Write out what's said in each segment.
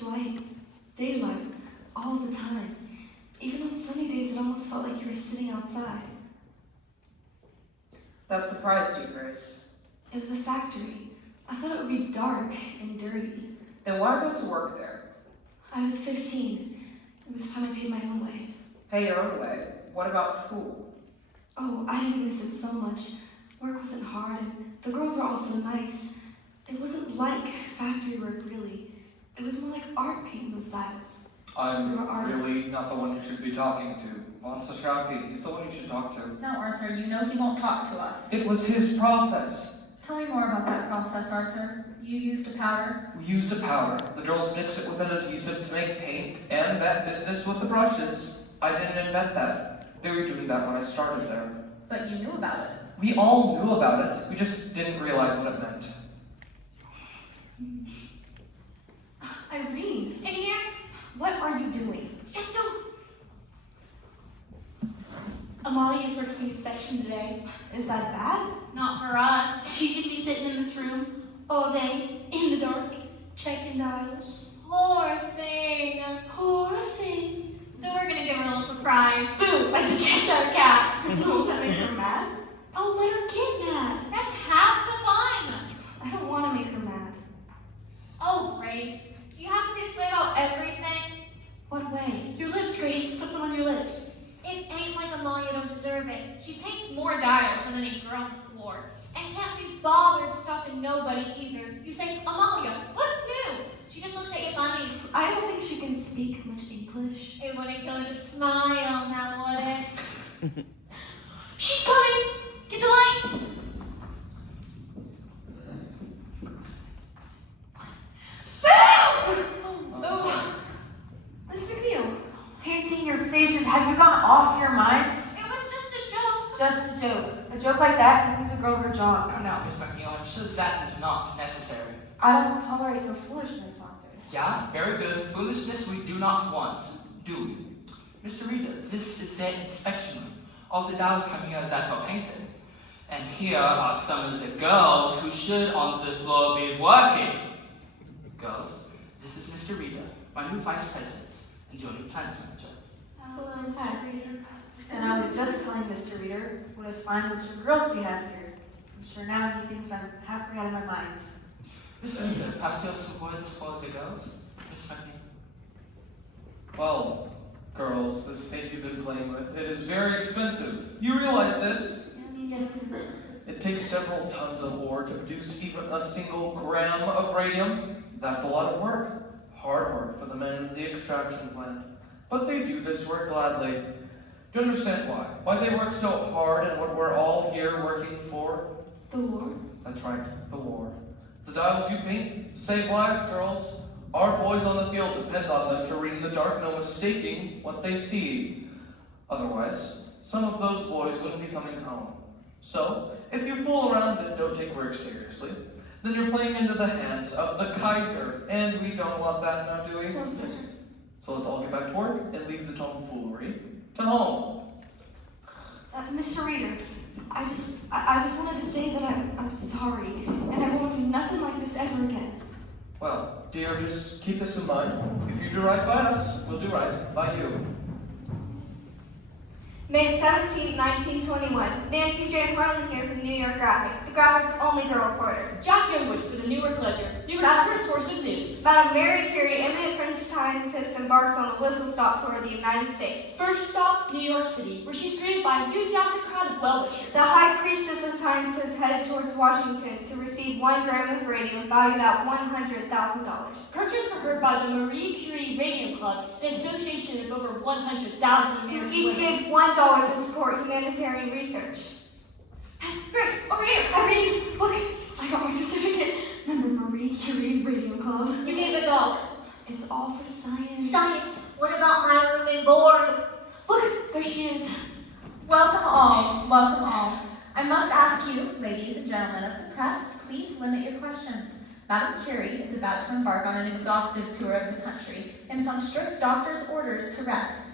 such light, daylight, all the time. Even on sunny days, it almost felt like you were sitting outside. That surprised you, Grace. It was a factory. I thought it would be dark and dirty. Then why go to work there? I was 15. It was time I paid my own way. Pay your own way. What about school? Oh, I didn't miss it so much. Work wasn't hard, and the girls were all so nice. It wasn't like factory work, really. It was more like art painting those tiles. I'm We were artists. really not the one you should be talking to. Von Sashaki, he's the one you should talk to. No, Arthur, you know he won't talk to us. It was his process. Tell me more about that process, Arthur. You used a powder? We used a powder. The girls mix it with an adhesive to make paint, and that business with the brushes. I didn't invent that. They were doing that when I started there. But you knew about it. We all knew about it. We just didn't realize what it meant. Irene, In here? what are you doing? Just don't. Amalia is working inspection today. Is that bad? Not for us. She's gonna be sitting in this room all day in the dark, checking dials. Poor thing. Poor thing. So we're gonna give her a little surprise. Boo, like the Cheshire Cat. Oh, that makes her mad. Oh, let her get mad. That's half the fun. I don't want to make her mad. Oh, Grace, do you have to be this way about everything? What way? Your lips, Grace. Put some on your lips. It ain't like Amalia don't deserve it. She paints more dials than any girl on the floor. And can't be bothered to talk to nobody either. You say, Amalia, what's new? She just looks at you funny. I don't think she can speak much English. It wouldn't kill her to smile, now would it? She's coming! Get the light! Oh, Miss McNeil. Painting your faces, have you gone off your minds? It was just a joke. Just a joke. A joke like that can lose a girl her job. Oh, no, Miss McNeil, I'm sure that is not necessary. I don't tolerate your foolishness, Doctor. Yeah, very good. Foolishness we do not want, do we? Mr. Reader, this is the inspection room. All the dials come here that are painted. And here are some of the girls who should on the floor be working. Girls, this is Mr. Reader, my new vice president and your new plant manager. Hello, Mr. Reader. And I was just telling Mr. Reader what a fine bunch of girls we have here. I'm sure now he thinks I'm halfway out of my mind. Mr. Reader, perhaps you have some words for the girls? Miss McNeil? Well, girls, this paint you've been playing with, it is very expensive. You realize this? Yes, sir. It takes several tons of ore to produce even a single gram of radium. That's a lot of work. Hard work for the men in the extraction plant. But they do this work gladly. Do you understand why? Why they work so hard and what we're all here working for? The war. That's right, the war. The dials you paint save lives, girls. Our boys on the field depend on them to read in the dark, no mistaking what they see. Otherwise, some of those boys wouldn't be coming home. So, if you fool around and don't take work seriously, then you're playing into the hands of the Kaiser, and we don't want that now, do we? No, sir. So let's all get back to work and leave the tomfoolery to home. Mr. Reader, I just wanted to say that I'm sorry, and I won't do nothing like this ever again. Well, dear, just keep this in mind. If you do right by us, we'll do right by you. May 17, 1921. Nancy Jane Harlan here from New York Graphic, the Graphic's only girl reporter. Jack Youngwood for the New York Ledger, New York's first source of news. Madame Mary Curie, eminent French scientist, embarks on a whistle-stop tour of the United States. First stop, New York City, where she's greeted by an enthusiastic crowd of well-wishers. The High Priestess of Science is headed towards Washington to receive 1 gram of radium valued at $100,000. Purchased for her by the Marie Curie Radium Club, an association of over 100,000 American Each women. gave $1 to support humanitarian research. Grace, over here. Irene, look, I got my certificate. Member Marie Curie Radium Club. You gave $1. It's all for science. Science. What about my room and board? Look, there she is. Welcome all, welcome all. I must ask you, ladies and gentlemen of the press, please limit your questions. Madame Curie is about to embark on an exhaustive tour of the country and is on strict doctor's orders to rest.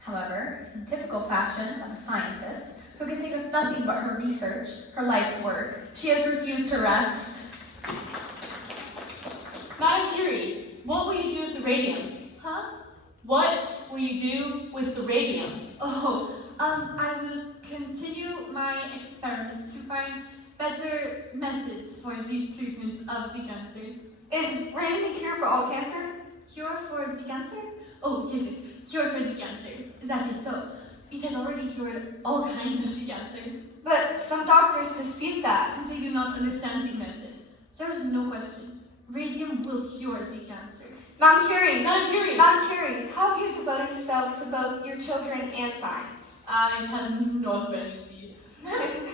However, in typical fashion of a scientist who can think of nothing but her research, her life's work, she has refused to rest. Madame Curie, what will you do with the radium? Huh? What will you do with the radium? Oh, I will continue my experiments to find better methods for the treatment of the cancer. Is radium a cure for all cancer? Cure for the cancer? Oh, yes, yes. Cure for the cancer. That is so. It has already cured all kinds of the cancer. But some doctors dispute that. Since they do not understand the method, there is no question. Radium will cure the cancer. Madam Curie, Madam Curie! Madam Curie, how have you devoted yourself to both your children and science? It has not been easy.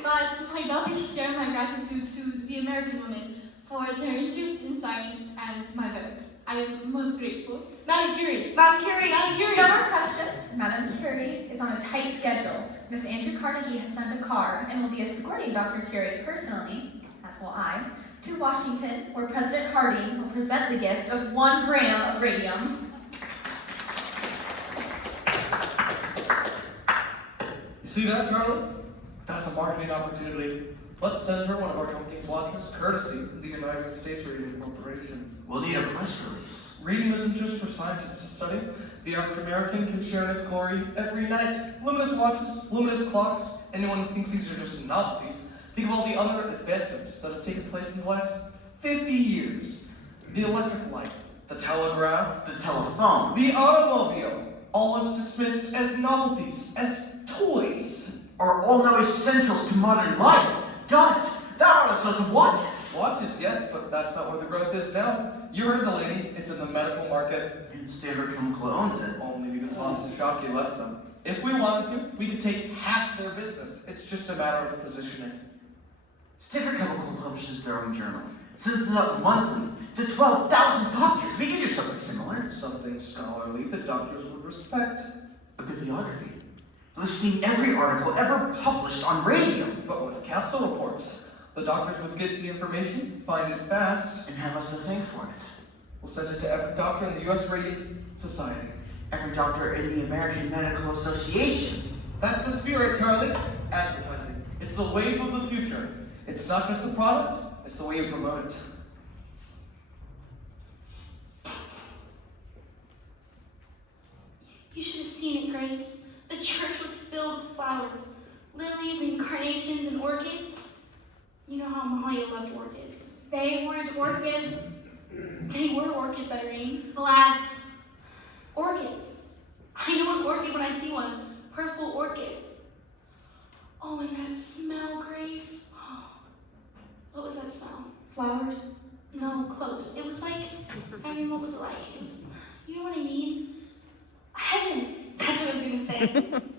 But my daughters share my gratitude to the American women for their interest in science and my work. I am most grateful. Madam Curie! Madam Curie, Madam Curie! No more questions. Madam Curie is on a tight schedule. Miss Andrew Carnegie has sent a car and will be escorting Dr. Curie personally, as will I, to Washington, where President Harding will present the gift of 1 gram of radium. You see that, Charlie? That's a marketing opportunity. Let's send her one of our company's watches, courtesy of the United States Radium Corporation. We'll need a press release. Radium isn't just for scientists to study. The average American can share in its glory every night. Luminous watches, luminous clocks. Anyone who thinks these are just novelties, think of all the other advancements that have taken place in the last 50 years. The electric light, the telegraph, The telephone. the automobile, all once dismissed as novelties, as toys. Are all now essentials to modern life. Got it. That ought to sell some watches. Watches, yes, but that's not where the growth is now. You heard the lady, it's in the medical market. And Standard Chemical owns it. Only because Von Shockey lets them. If we wanted to, we could take half their business. It's just a matter of positioning. Standard Chemical publishes their own journal. Sends it out monthly to 12,000 doctors. We could do something similar. Something scholarly that doctors would respect. A bibliography. Listing every article ever published on radium. But with capsule reports, the doctors would get the information, find it fast. And have us to thank for it. We'll send it to every doctor in the U.S. Radium Society. Every doctor in the American Medical Association. That's the spirit, Charlie. Advertising. It's the wave of the future. It's not just the product, it's the way you promote it. You should have seen it, Grace. The church was filled with flowers, lilies and carnations and orchids. You know how Mahalia loved orchids. They weren't orchids. They were orchids, Irene. Flags. Orchids. I know an orchid when I see one. Purple orchids. Oh, and that smell, Grace. Oh, what was that smell? Flowers? No, close. It was like, I mean, what was it like? It was, you know what I mean? Heaven. That's what I was gonna say.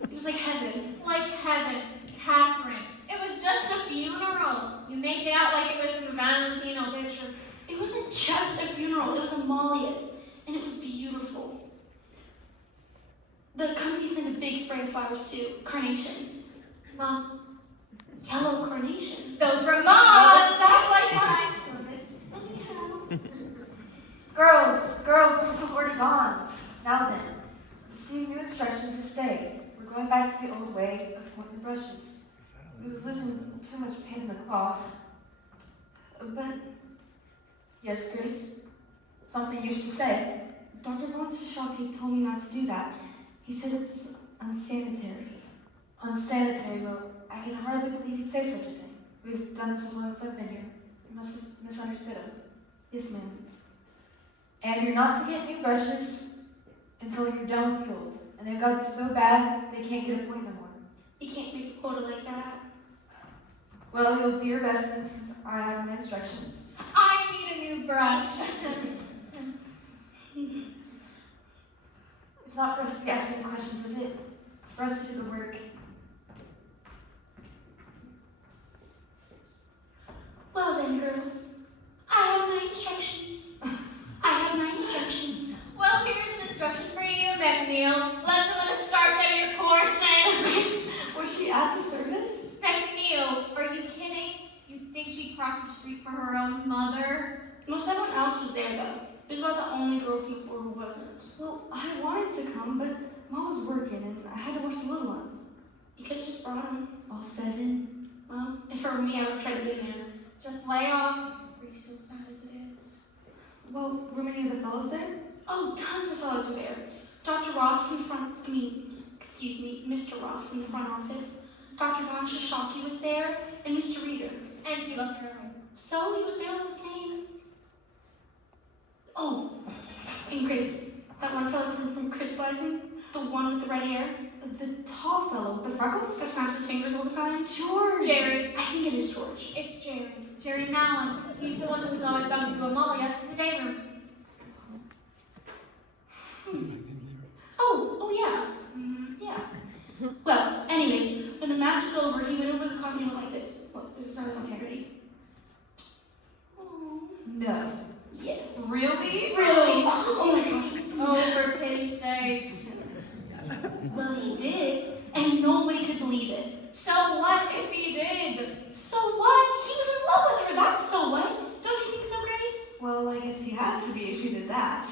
It was like heaven. Like heaven. Catherine. It was just a funeral. You make it out like it was a Valentino picture. It wasn't just a funeral. It was Amalia's, and it was beautiful. The company sent a big spray of flowers too. Carnations. Mom's. Yellow carnations. Those were That moms! sounds like my service. Anyhow. Girls, this was already gone. Now then, receiving new instructions to stay. We're going back to the old way of pointing the brushes. We was losing too much paint in the cloth. But Yes, Grace? Something you should say? Dr. Von Shockey told me not to do that. He said it's unsanitary. Unsanitary, well, I can hardly believe you'd say such a thing. We've done this as long as I've been here. You must have misunderstood him. Yes, ma'am. And you're not to get new brushes until you're done with the old. And they've got to be so bad they can't get a point no more. You can't make a quota like that. Well, you'll do your best then since I have my instructions. I need a new brush. It's not for us to be asking the questions, is it? It's for us to do the work. Well then, girls. I have my instructions. I have my instructions. Well, here's an instruction for you, McNeil. Let's want to start at your course and... Was she at the service? McNeil, are you kidding? You think she'd cross the street for her own mother? Most everyone else was there though. It was about the only girl from the floor who wasn't. Well, I wanted to come, but Mom was working and I had to watch the little ones. You could have just brought them, all 7. Well, if it were me, I would have tried to be there. Just lay off. Grace, as bad as it is. Well, were many of the fellows there? Oh, tons of fellows were there. Mr. Roth from the front office. Dr. Von Shashaki was there, and Mr. Reader. And he left her home. So he was there all the same. Oh, and Grace, that one fellow from Crystallizing, the one with the red hair. The tall fellow with the freckles? That snaps his fingers all the time. George! Jerry. I think it is George. It's Jerry. Jerry Mallon. He's the one who was always talking to Amalia in the day room. Oh yeah. Yeah. Well, anyways, when the match was over, he went over to the coffee and went like this. Look, this is how I get ready. Oh. No. Yes. Really? Really? Oh my gosh. Oh, for pity's sakes. Well, he did, and nobody could believe it. So what if he did? So what? He was in love with her. That's so what? Don't you think so, Grace? Well, I guess he had to be if he did that.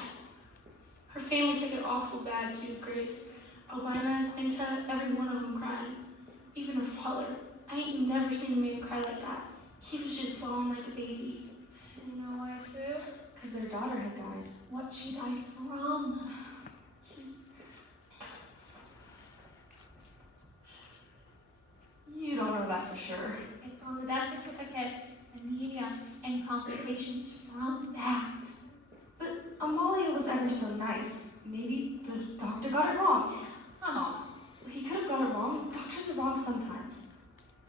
Her family took it awful bad too, Grace. Albina, Quinta, every one of them crying. Even her father. I ain't never seen him make a cry like that. He was just bawling like a baby. You know why too? Because their daughter had died. What she died from. You don't know that for sure. It's on the death certificate, anemia, and complications from that. But Amalia was ever so nice. Maybe the doctor got it wrong. Come on. He could have got it wrong. Doctors are wrong sometimes.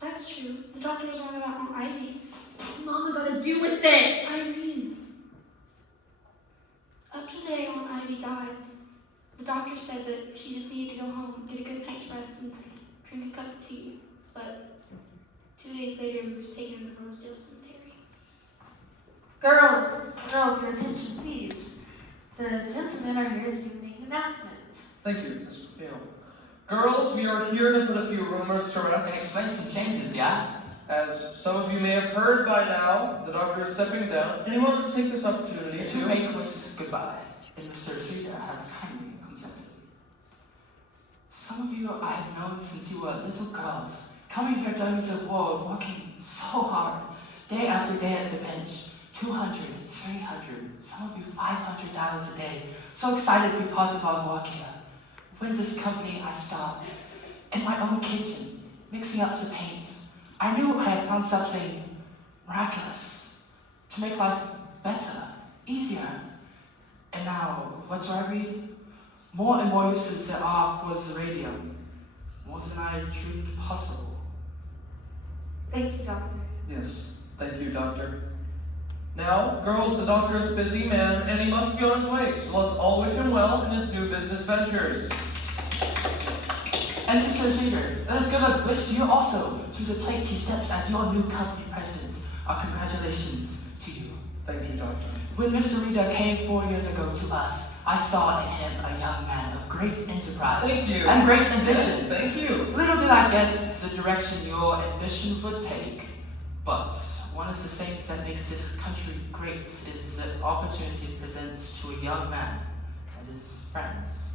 That's true. The doctor was wrong about Aunt Ivy. What's Mama got to do with this? Irene. Up to the day Aunt Ivy died, the doctor said that she just needed to go home, get a good night's rest, and drink a cup of tea. But 2 days later, we was taken to Rosedale Cemetery. Girls, your attention, please. The gentlemen are here to make an announcement. Thank you, Miss McNeil. Girls, we are here to put a few rumors to And rest. explain some changes, yeah? As some of you may have heard by now, the doctor is stepping down, and he wanted to take this opportunity To make us goodbye, and Mr. Reader has kindly consented. Some of you I have known since you were little girls, coming here days of war, working so hard, day after day at the bench, 200, 300, some of you $500 a day, so excited to be part of our work here. When this company I start, in my own kitchen, mixing up the paints, I knew I had found something miraculous to make life better, easier. And now, what do I read? More and more uses there are for the radium, more than I dreamed possible. Thank you, Doctor. Yes, thank you, Doctor. Now, girls, the doctor is a busy man, and he must be on his way, so let's all wish him well in his new business ventures. And Mr. Reader, let us give a wish to you also, to the plate he steps as your new company president. Our congratulations to you. Thank you, Doctor. When Mr. Reader came 4 years ago to us, I saw in him a young man of great enterprise Thank you. and great ambition. Yes, thank you. Little did I guess the direction your ambition would take, but one of the things that makes this country great is the opportunity it presents to a young man and his friends.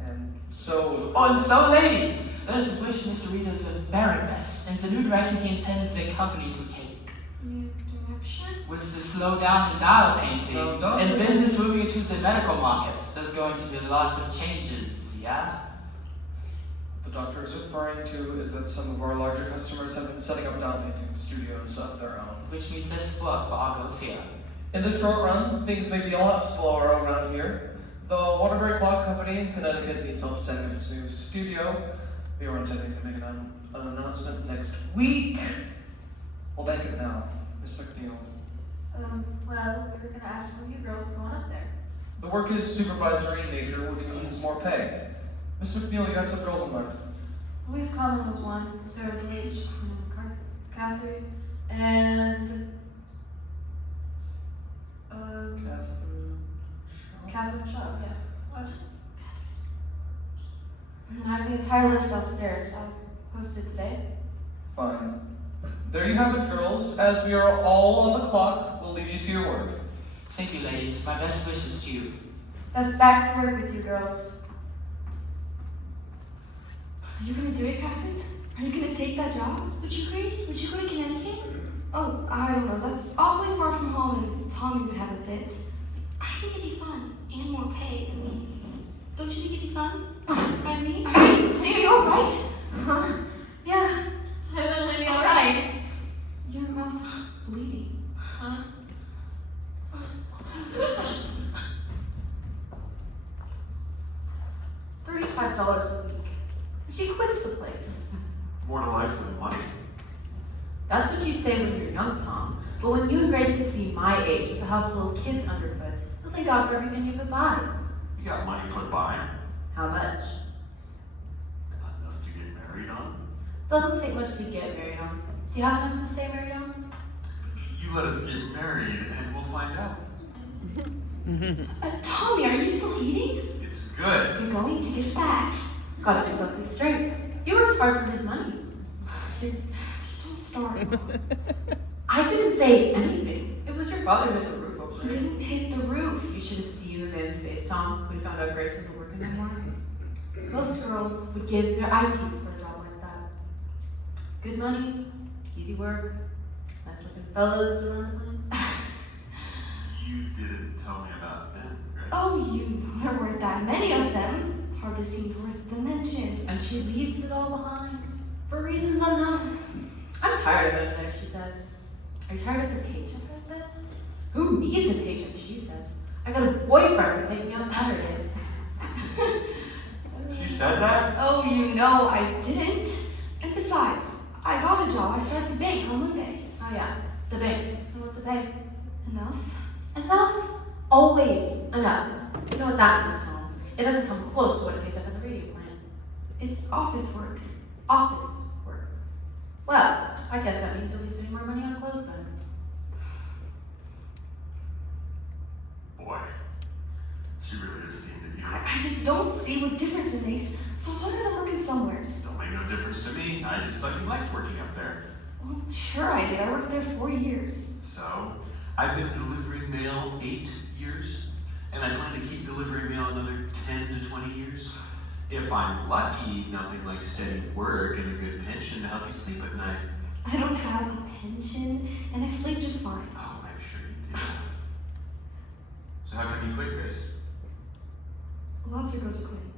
And so, Oh, and so, ladies, let us wish Mr. Reader the very best in the new direction he intends the company to take. New direction? With the slow down in dial painting Doctor. and business moving into the medical market, there's going to be lots of changes, yeah? what the doctor is referring to is that some of our larger customers have been setting up dial painting studios of their own. Which means this work for Argos here. In the short run, things may be a lot slower around here. The Waterbury Clock Company in Connecticut needs help setting up its new studio. We are intending to make an announcement next week. We'll bank it now, Miss McNeil. Well, we were gonna ask some of you girls to go on up there. The work is supervisory in nature, which means more pay. Miss McNeil, you got some girls on mind. Louise Common was one, Sarah Gage, Catherine, and Catherine Shaw, yeah. I have the entire list downstairs. I'll post it today. Fine. There you have it, girls. As we are all on the clock, we'll leave you to your work. Thank you, ladies. My best wishes to you. That's back to work with you girls. Are you gonna do it, Catherine? Are you gonna take that job? Would you, Grace? Would you go to Connecticut? Oh, I don't know. That's awfully far from home, and Tommy would have a fit. I think it'd be fun and more pay. I mean, don't you think it'd be fun? By me? Are you all right? Huh? Yeah. It'll be alright. Your mouth is bleeding. Huh? $35 a week. She quits the place. More to life than money. That's what you say when you're young, Tom. But when you and Grace get to be my age, with a house full of kids underfoot, you'll thank God for everything you could buy. You got money put by. How much? Enough to get married on. Doesn't take much to get married on. Do you have enough to stay married on? You let us get married and we'll find out. Tommy, are you still eating? It's good. You're going to get fat. Gotta keep up his strength. He works hard for his money. Just don't start. I didn't say anything. It was your father who hit the roof over He it. didn't hit the roof. You should have seen the man's face, Tom, when he found out Grace wasn't working anymore. Most girls would give their eye teeth for a job like that. Good money, easy work, nice looking fellas to run the place. You didn't tell me about them, Grace. Oh, you know there weren't that many of them. Hardly seemed worth the mention. And she leaves it all behind for reasons unknown. I'm tired of it there, she says. Are you tired of the paycheck, I says? Who needs a paycheck, she says. I got a boyfriend to take me on Saturdays. She said that? Oh, you know I didn't. And besides, I got a job. I started the bank on Monday. Oh yeah, the bank. And what's it pay? Enough? Enough. Always enough. You know what that means, Tom. It doesn't come close to what it pays up at the radio plant. It's office work. Office work. Well, I guess that means you'll be spending more money on clothes then. Boy, she really esteemed it. I just don't see what difference it makes. So as long as I'm working somewhere. Don't make no difference to me. I just thought you liked working up there. Well, sure I did. I worked there 4 years. So, I've been delivering mail 8 years, and I plan to keep delivering mail another 10 to 20 years. If I'm lucky, nothing like steady work and a good pension to help you sleep at night. I don't have a pension, and I sleep just fine. Oh, I'm sure you do. So how come you quit, Grace? Lots of girls are quitting.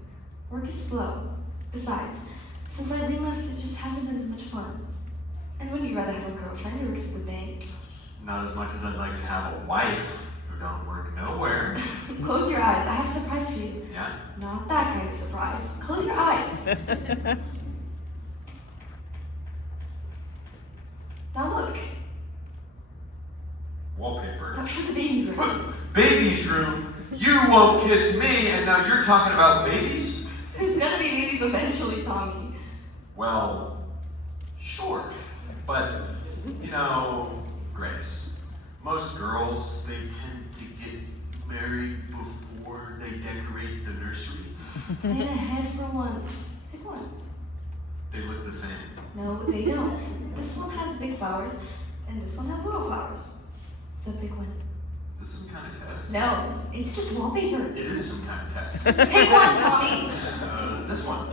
Work is slow. Besides, since I've been left, it just hasn't been as much fun. And wouldn't you rather have a girlfriend who works at the bank? Not as much as I'd like to have a wife who don't work nowhere. Close your eyes. I have a surprise for you. Yeah? Not that kind of surprise. Close your eyes. Now look. Wallpaper. That's for the baby's room. Baby's room? You won't kiss me, and now you're talking about babies? There's gonna be babies eventually, Tommy. Well, sure. But, you know, Grace, most girls, they tend to get married before they decorate the nursery. Plan ahead for once. Pick one. They look the same. No, they don't. This one has big flowers, and this one has little flowers. So pick one. Is this some kind of test? No, it's just wallpaper. It is some kind of test. Pick one, Tommy. This one.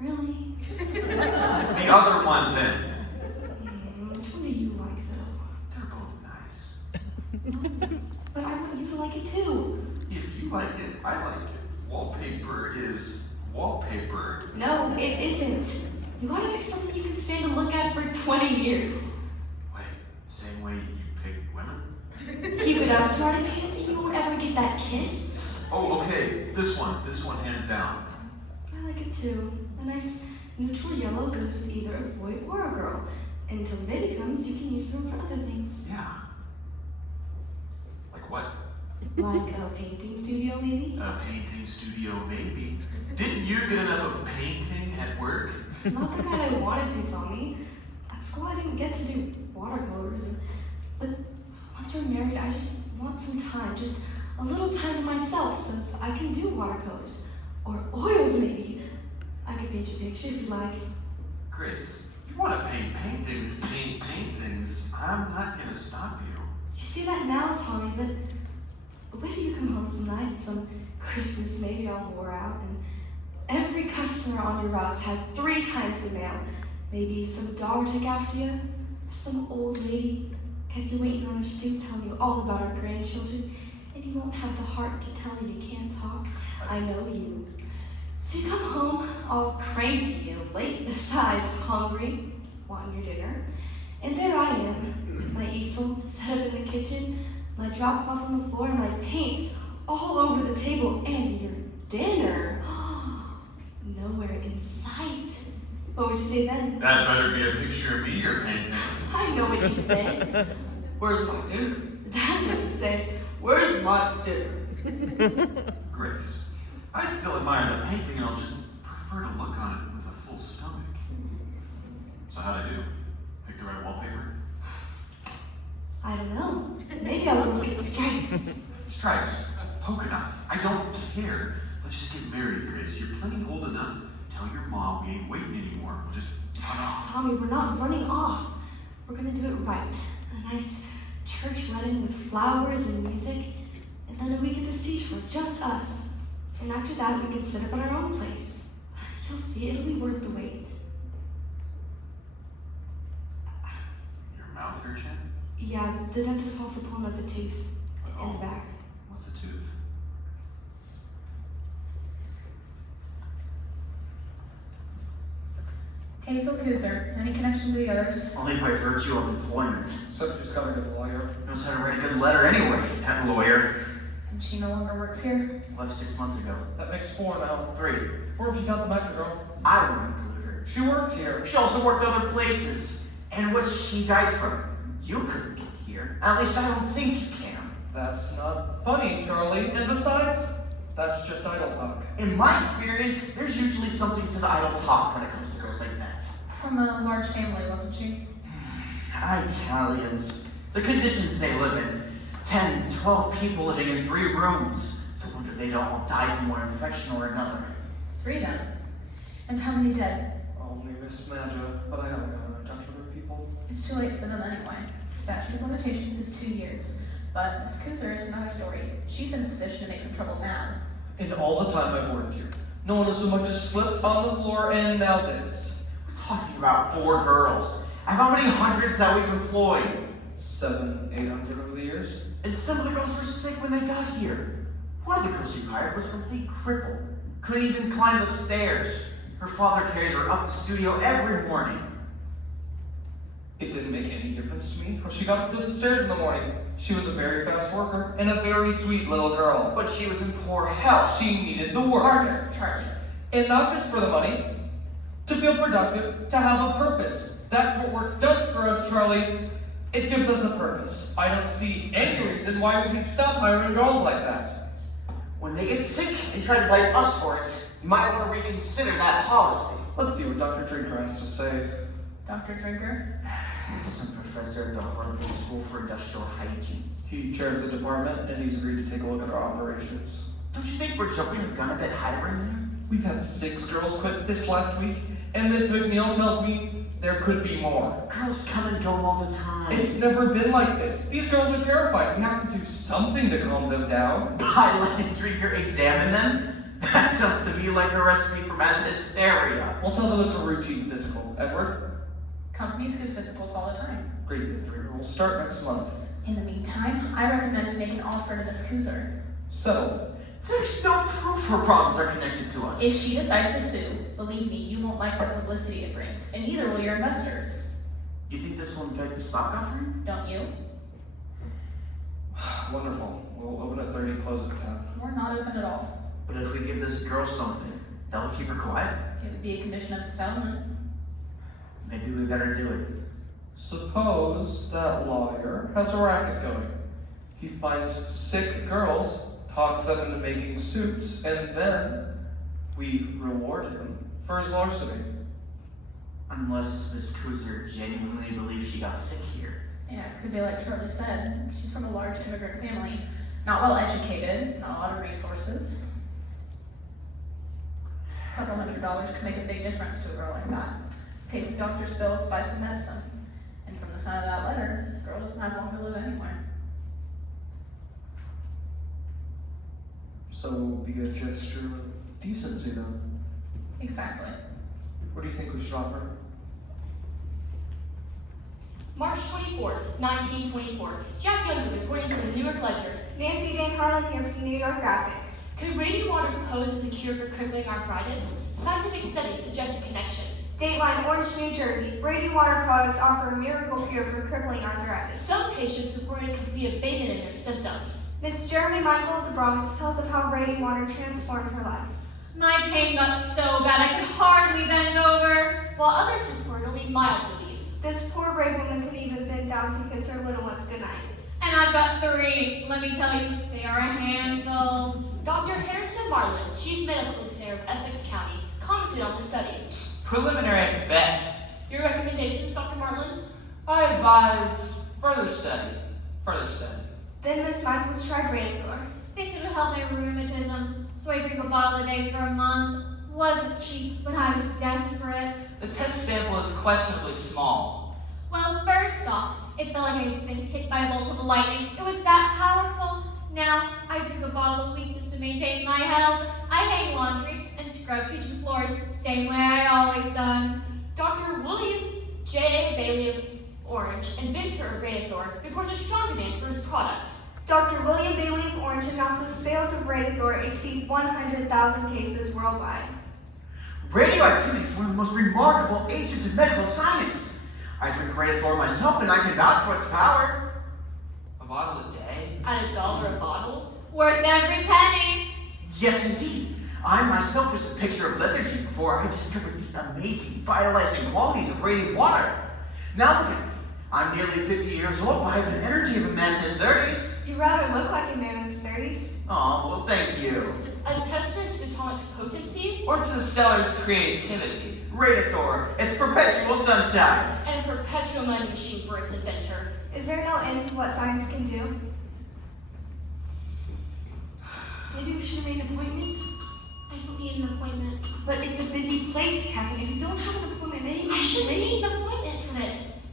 Really? The other one, then. Which one do you like, though? They're both nice. But I want you to like it too. If you like it, I like it. Wallpaper is wallpaper. No, it isn't. You gotta pick something you can stand to look at for 20 years. Wait, same way you pick women? Keep it up, smarty pants, and you won't ever get that kiss. Oh, okay. This one hands down. I like it too. A nice neutral yellow goes with either a boy or a girl. And until the baby comes, you can use them for other things. Yeah. Like what? Like a painting studio, maybe? A painting studio, maybe. Didn't you get enough of painting at work? Not the kind I wanted to, Tommy. At school, I didn't get to do watercolors. But once we're married, I just want some time. Just a little time to myself, since I can do watercolors. Or oils, maybe. I could paint you a picture if you'd like. Grace, you want to paint paintings, paint paintings. I'm not going to stop you. You see that now, Tommy, but wait till you come home some night, some Christmas, maybe all wore out, and every customer on your routes had 3 times the mail. Maybe some dog took after you, Some old lady kept you waiting on her stoop telling you all about her grandchildren, and you won't have the heart to tell her you can't talk. I know you. So you come home all cranky and late, besides hungry, wanting your dinner. And there I am, with my easel set up in the kitchen, my drop cloth on the floor, and my paints all over the table, and your dinner nowhere in sight. What would you say then? That better be a picture of me you're painting. I know what you'd say. Where's my dinner? That's what you'd say. Where's my dinner? Grace, I still admire the painting and I'll just prefer to look on it with a full stomach. So how'd I do? Pick the right wallpaper? I don't know. Maybe I would look at stripes. Stripes, polka dots, I don't care. Let's just get married, Grace. You're plenty old enough. Tell your mom we ain't waiting anymore. We'll just run off. Tommy, we're not running off. We're gonna do it right. A nice church wedding with flowers and music, and then a week at the seashore, just us. And after that, we can set up at our own place. You'll see, it'll be worth the wait. Your mouth hurts you? Yeah, the dentist wants to pull another tooth in the back. What's a tooth? Hazel Kuzer, any connection to the others? Only by virtue of employment. Except she's got a good lawyer. Knows how to write a good letter anyway, that lawyer. And she no longer works here? Left 6 months ago. That makes 4 now. 3. 4 if you count the Metro girl. I wouldn't deliver. She worked here. She also worked other places. And what she died from, you couldn't do here. At least I don't think you can. That's not funny, Charlie. And besides, that's just idle talk. In my experience, there's usually something to the idle talk when it comes to girls like that. From a large family, wasn't she? Italians. The conditions they live in. 10, 12 people living in 3 rooms. It's a wonder they don't all die from one infection or another. 3 then. And how many dead? Only Miss Maja, but I haven't gotten in touch with her people. It's too late for them anyway. The statute of limitations is 2 years. But Miss Kuzer is another story. She's in a position to make some trouble now. In all the time I've worked here, no one has so much as slipped on the floor, and now this. We're talking about 4 girls. And how many hundreds that we've employed? 700, 800 over the years. And some of the girls were sick when they got here. One of the girls you hired was completely crippled. Couldn't even climb the stairs. Her father carried her up the studio every morning. It didn't make any difference to me how she got up to the stairs in the morning. She was a very fast worker and a very sweet little girl. But she was in poor health. She needed the work. Arthur, Charlie. And not just for the money. To feel productive, to have a purpose. That's what work does for us, Charlie. It gives us a purpose. I don't see any reason why we should stop hiring girls like that. When they get sick and try to blame us for it, you might want to reconsider that policy. Let's see what Dr. Drinker has to say. Dr. Drinker? Some professor at the Harvard School for Industrial Hygiene. He chairs the department and he's agreed to take a look at our operations. Don't you think we're jumping the gun a bit hiring him? We've had 6 girls quit this last week, and Miss McNeil tells me there could be more. Girls come and go all the time. It's never been like this. These girls are terrified. We have to do something to calm them down. By letting Drinker examine them? That sounds to me like a recipe for mass hysteria. We'll tell them it's a routine physical. Edward? Companies do physicals all the time. Great, then Drinker. We'll start next month. In the meantime, I recommend we make an offer to Miss Kuzer. Settled. There's no proof her problems are connected to us. If she decides to sue, believe me, you won't like the publicity it brings, and neither will your investors. You think this will infect the stock offering? Don't you? Wonderful. We'll open at 30, close at 10. We're not open at all. But if we give this girl something, that'll keep her quiet. It would be a condition of the settlement. Maybe we better do it. Suppose that lawyer has a racket going. He finds sick girls, talks them into making soups, and then we reward him for his larceny. Unless Miss Kuzer genuinely believes she got sick here. Yeah, it could be like Charlie said. She's from a large immigrant family. Not well educated, not a lot of resources. A couple $100 could make a big difference to a girl like that. Pay some doctor's bills, buy some medicine. And from the sound of that letter, the girl doesn't have long to live anyway. So it will be a gesture of decency then. Exactly. What do you think we should offer? March 24th, 1924. Jack Younger reporting from the New York Ledger. Nancy Jane Harlan here from the New York Graphic. Could radiant water pose as a cure for crippling arthritis? Scientific studies suggest a connection. Dateline, Orange, New Jersey. Radiant water products offer a miracle cure for crippling arthritis. Some patients reported complete abatement in their symptoms. Miss Jeremy Michael of the Bronx tells of how radiant water transformed her life. My pain got so bad I could hardly bend over. While others reported only mild relief. This poor brave woman couldn't even bend down to kiss her little ones goodnight. And I've got 3. Let me tell you, they are a handful. Dr. Harrison Marlin, Chief Medical Examiner of Essex County, commented on the study. Preliminary at best. Your recommendations, Dr. Martland? I advise further study. Further study. Then Miss Michaels tried Radithor. They said it would help my rheumatism, so I drink a bottle a day for a month. Wasn't cheap, but I was desperate. The test sample is questionably small. Well, first off, it felt like I'd been hit by a bolt of lightning. It was that powerful. Now, I drink a bottle a week just to maintain my health. I hang laundry and scrub kitchen floors, same way I always done. Dr. William J.A. Bailey of Orange, inventor of Radithor, reports a strong demand for his product. Dr. William Bailey of Orange announces sales of Radithor exceed 100,000 cases worldwide. Radioactivity is one of the most remarkable agents in medical science. I drink Radithor myself and I can vouch for its power. A bottle a day? At $1 a bottle? Worth every penny. Yes, indeed. I myself was a picture of lethargy before I discovered the amazing vitalizing qualities of radiant water. Now look at me. I'm nearly 50 years old, but I have an energy of a man in his 30s. You rather look like a man in his 30s. Oh, well, thank you. A testament to the tonic's potency? Or to the seller's creativity? Radithor, it's perpetual sunshine. And a perpetual money machine for its inventor. Is there no end to what science can do? Maybe we should have made an appointment? I don't need an appointment. But it's a busy place, Catherine. If you don't have an appointment, maybe I should need an appointment for this.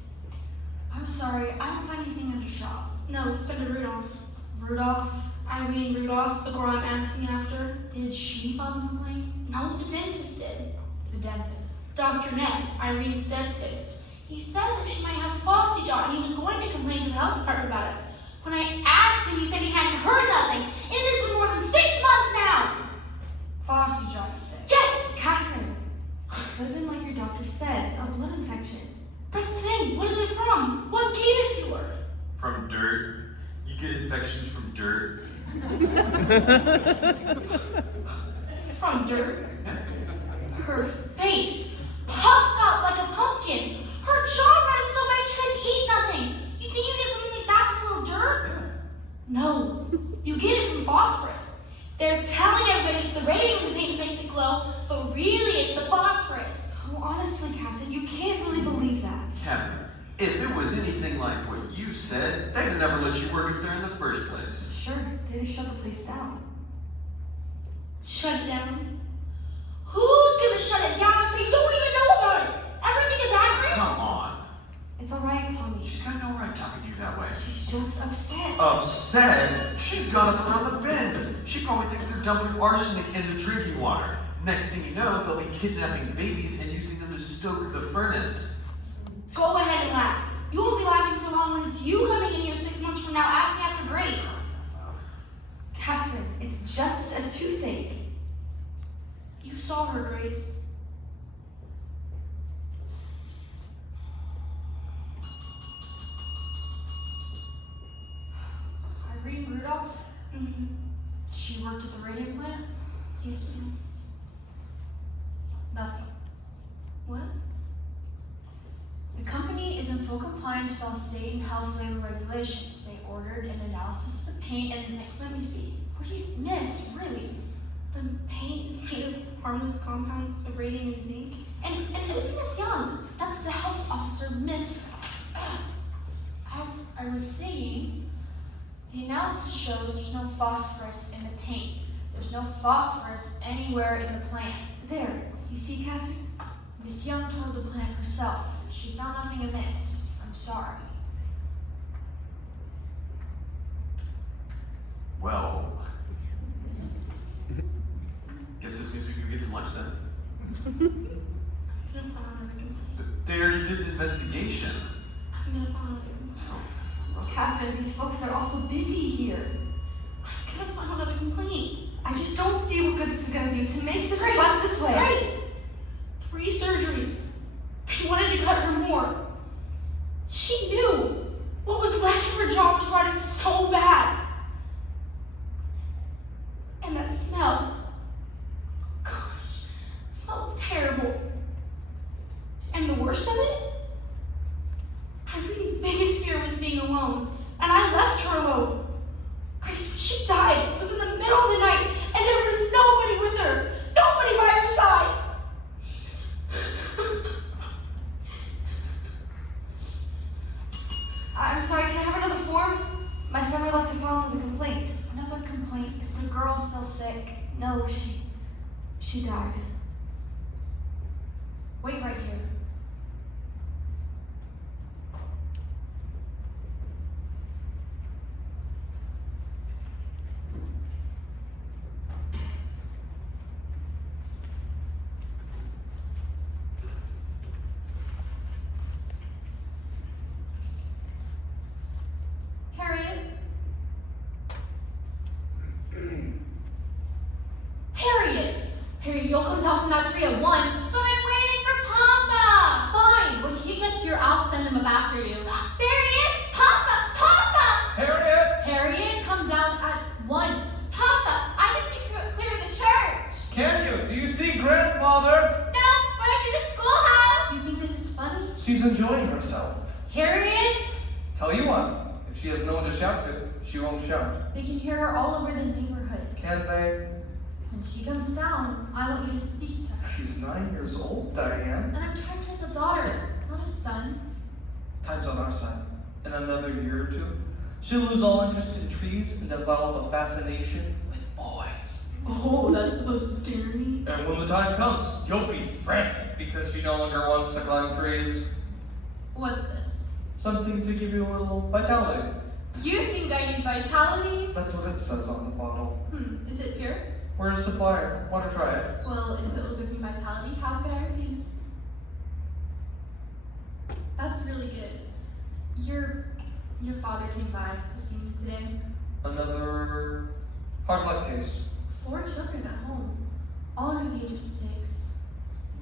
I'm sorry, I don't find anything under shop. No, it's under Rudolph. Rudolph? Irene Rudolph, the girl I'm asking after. Did she file a complaint? No, the dentist did. The dentist. Dr. Neff, Irene's dentist. He said that she might have Fossey jaw and he was going to complain to the health department about it. When I asked him, he said he hadn't heard nothing. And it has been more than 6 months now. Fossey jaw, you said? Yes! Catherine! Could have been like your doctor said, a blood infection. That's the thing. What is it from? What gave it to her? From dirt. You get infections from dirt. From dirt. Her face puffed up like a pumpkin. Her jaw ran so bad she couldn't eat nothing. You think you get something like that from a little dirt? No, you get it from phosphorus. They're telling everybody it's the radium in the paint that makes it glow, but really it's the phosphorus. Oh, honestly, Catherine, you can't really believe that. Catherine, if it was anything like what you said, they'd have never let you work it there in the first place. Sure, they just shut the place down. Shut it down? Who's gonna shut it down if they don't even know about it? Ever think of that, Grace? Come on. It's alright, Tommy. She's got no right talking to you that way. She's just upset. Upset? She's gone up around the bend. She probably thinks they're dumping arsenic into drinking water. Next thing you know, they'll be kidnapping babies and using them to stoke the furnace. Go ahead and laugh. You won't be laughing for long when it's you coming in here 6 months from now asking after Grace. Catherine, it's just a toothache. You saw her, Grace. Irene Rudolph? Mm-hmm. She worked at the radium plant? Yes, ma'am. Nothing. What? The company is in full compliance with all state and health labor regulations. They ordered an analysis of the paint and Let me see. what do you miss, really? The paint is made of harmless compounds of radium and zinc. And who's Miss Young? That's the health officer, Miss. As I was saying, the analysis shows there's no phosphorus in the paint. There's no phosphorus anywhere in the plant. There, you see, Catherine? Miss Young toured the plant herself. She found nothing amiss. I'm sorry. Well, guess this means we can get some lunch then. I'm gonna file another complaint. They already did the investigation. I'm I'm gonna file another complaint. Look, Catherine, these folks are awful busy here. I'm gonna file another complaint. I just don't see what good this is gonna do to make such a Grace, fuss this way. Grace! 3 surgeries. They wanted to cut her more. She knew what was left of her job was running so bad. And that smell. Gosh, that smell was terrible. And the worst of it? Irene's biggest fear was being alone. And I left her alone. Grace, when she died, it was in the middle of the night, and there was nobody with her. Nobody by her side. I'm sorry, can I have another form? My friend would like to file another complaint. Another complaint? Is the girl still sick? No, she died. Wait right here. Harriet? Harriet! Harriet, you'll come down from that tree at once. So I'm waiting for Papa. Fine. When he gets here, I'll send him up after you. There he is! Papa! Papa! Harriet! Harriet, come down at once. Papa! I think you could clear the church. Can you? Do you see grandfather? No, but I see the schoolhouse. Do you think this is funny? She's enjoying herself. Harriet! Tell you what, if she has no one to shout to, she won't shout. They can hear her all over the neighborhood. Can they? When she comes down, I want you to speak to her. She's 9 years old, Diane. And I'm trying to as a daughter, not a son. Time's on our side. In another year or two, she'll lose all interest in trees and develop a fascination with boys. Oh, that's supposed to scare me. And when the time comes, you'll be frantic because she no longer wants to climb trees. What's this? Something to give you a little vitality. You think I need vitality? That's what it says on the bottle. Is it pure? We're a supplier. Want to try it? Well, if it will give me vitality, how could I refuse? That's really good. Your father came by to see me today. Another hard luck case. 4 children at home, all under the age of 6.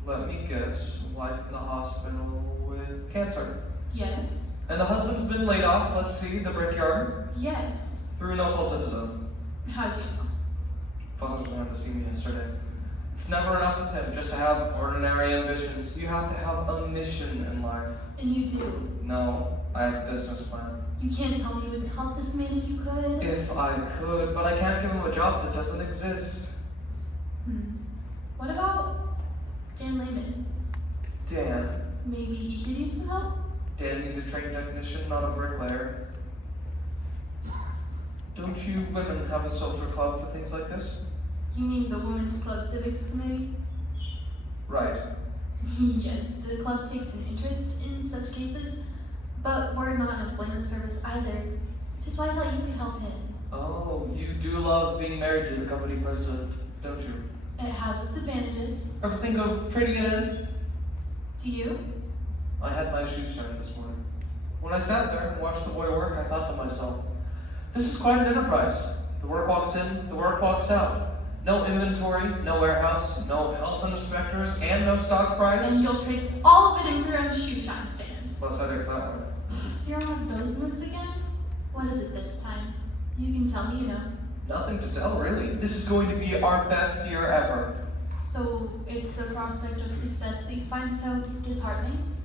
Let me guess. Wife in the hospital with cancer. Yes. And the husband's been laid off. Let's see, the brickyard. Yes. Through no fault of his own. How'd you know? Father wanted to see me yesterday. It's never enough with him just to have ordinary ambitions. You have to have a mission in life. And you do. No, I have a business plan. You can't tell me you would help this man if you could. If I could, but I can't give him a job that doesn't exist. What about Dan Lehman? Dan. Maybe he could use some help? Dan needs a trained technician, not a bricklayer. Don't you women have a social club for things like this? You mean the Women's Club Civics Committee? Right. Yes, the club takes an interest in such cases, but we're not an employment service either. Which is why I thought you could help him. Oh, you do love being married to the company president, don't you? It has its advantages. Ever think of trading it in? Do you? I had my shoes shined this morning. When I sat there and watched the boy work, I thought to myself, this is quite an enterprise. The work walks in, the work walks out. No inventory, no warehouse, no health inspectors, and no stock price. And you'll trade all of it in for your own shoe shine stand. Plus headaches that way. So you're on those moves again? What is it this time? You can tell me you know. Nothing to tell, really. This is going to be our best year ever. So it's the prospect of success that you find so disheartening?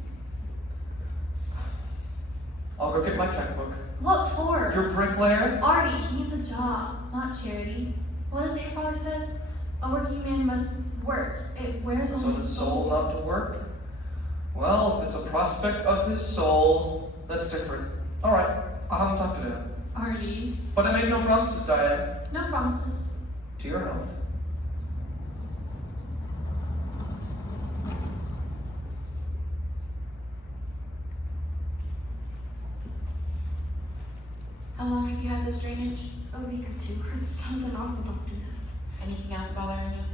I'll go get my checkbook. What for? Your bricklayer? Artie, he needs a job, not charity. What is it your father says? A working man must work. It wears on So his his soul not to work? Well, if it's a prospect of his soul, that's different. Alright, I'll have him talk to him. Artie. But I make no promises, Diane. No promises. To your health. How long have you had this drainage? A week or 2. It's something awful, Dr. Neff. Anything else bothering you?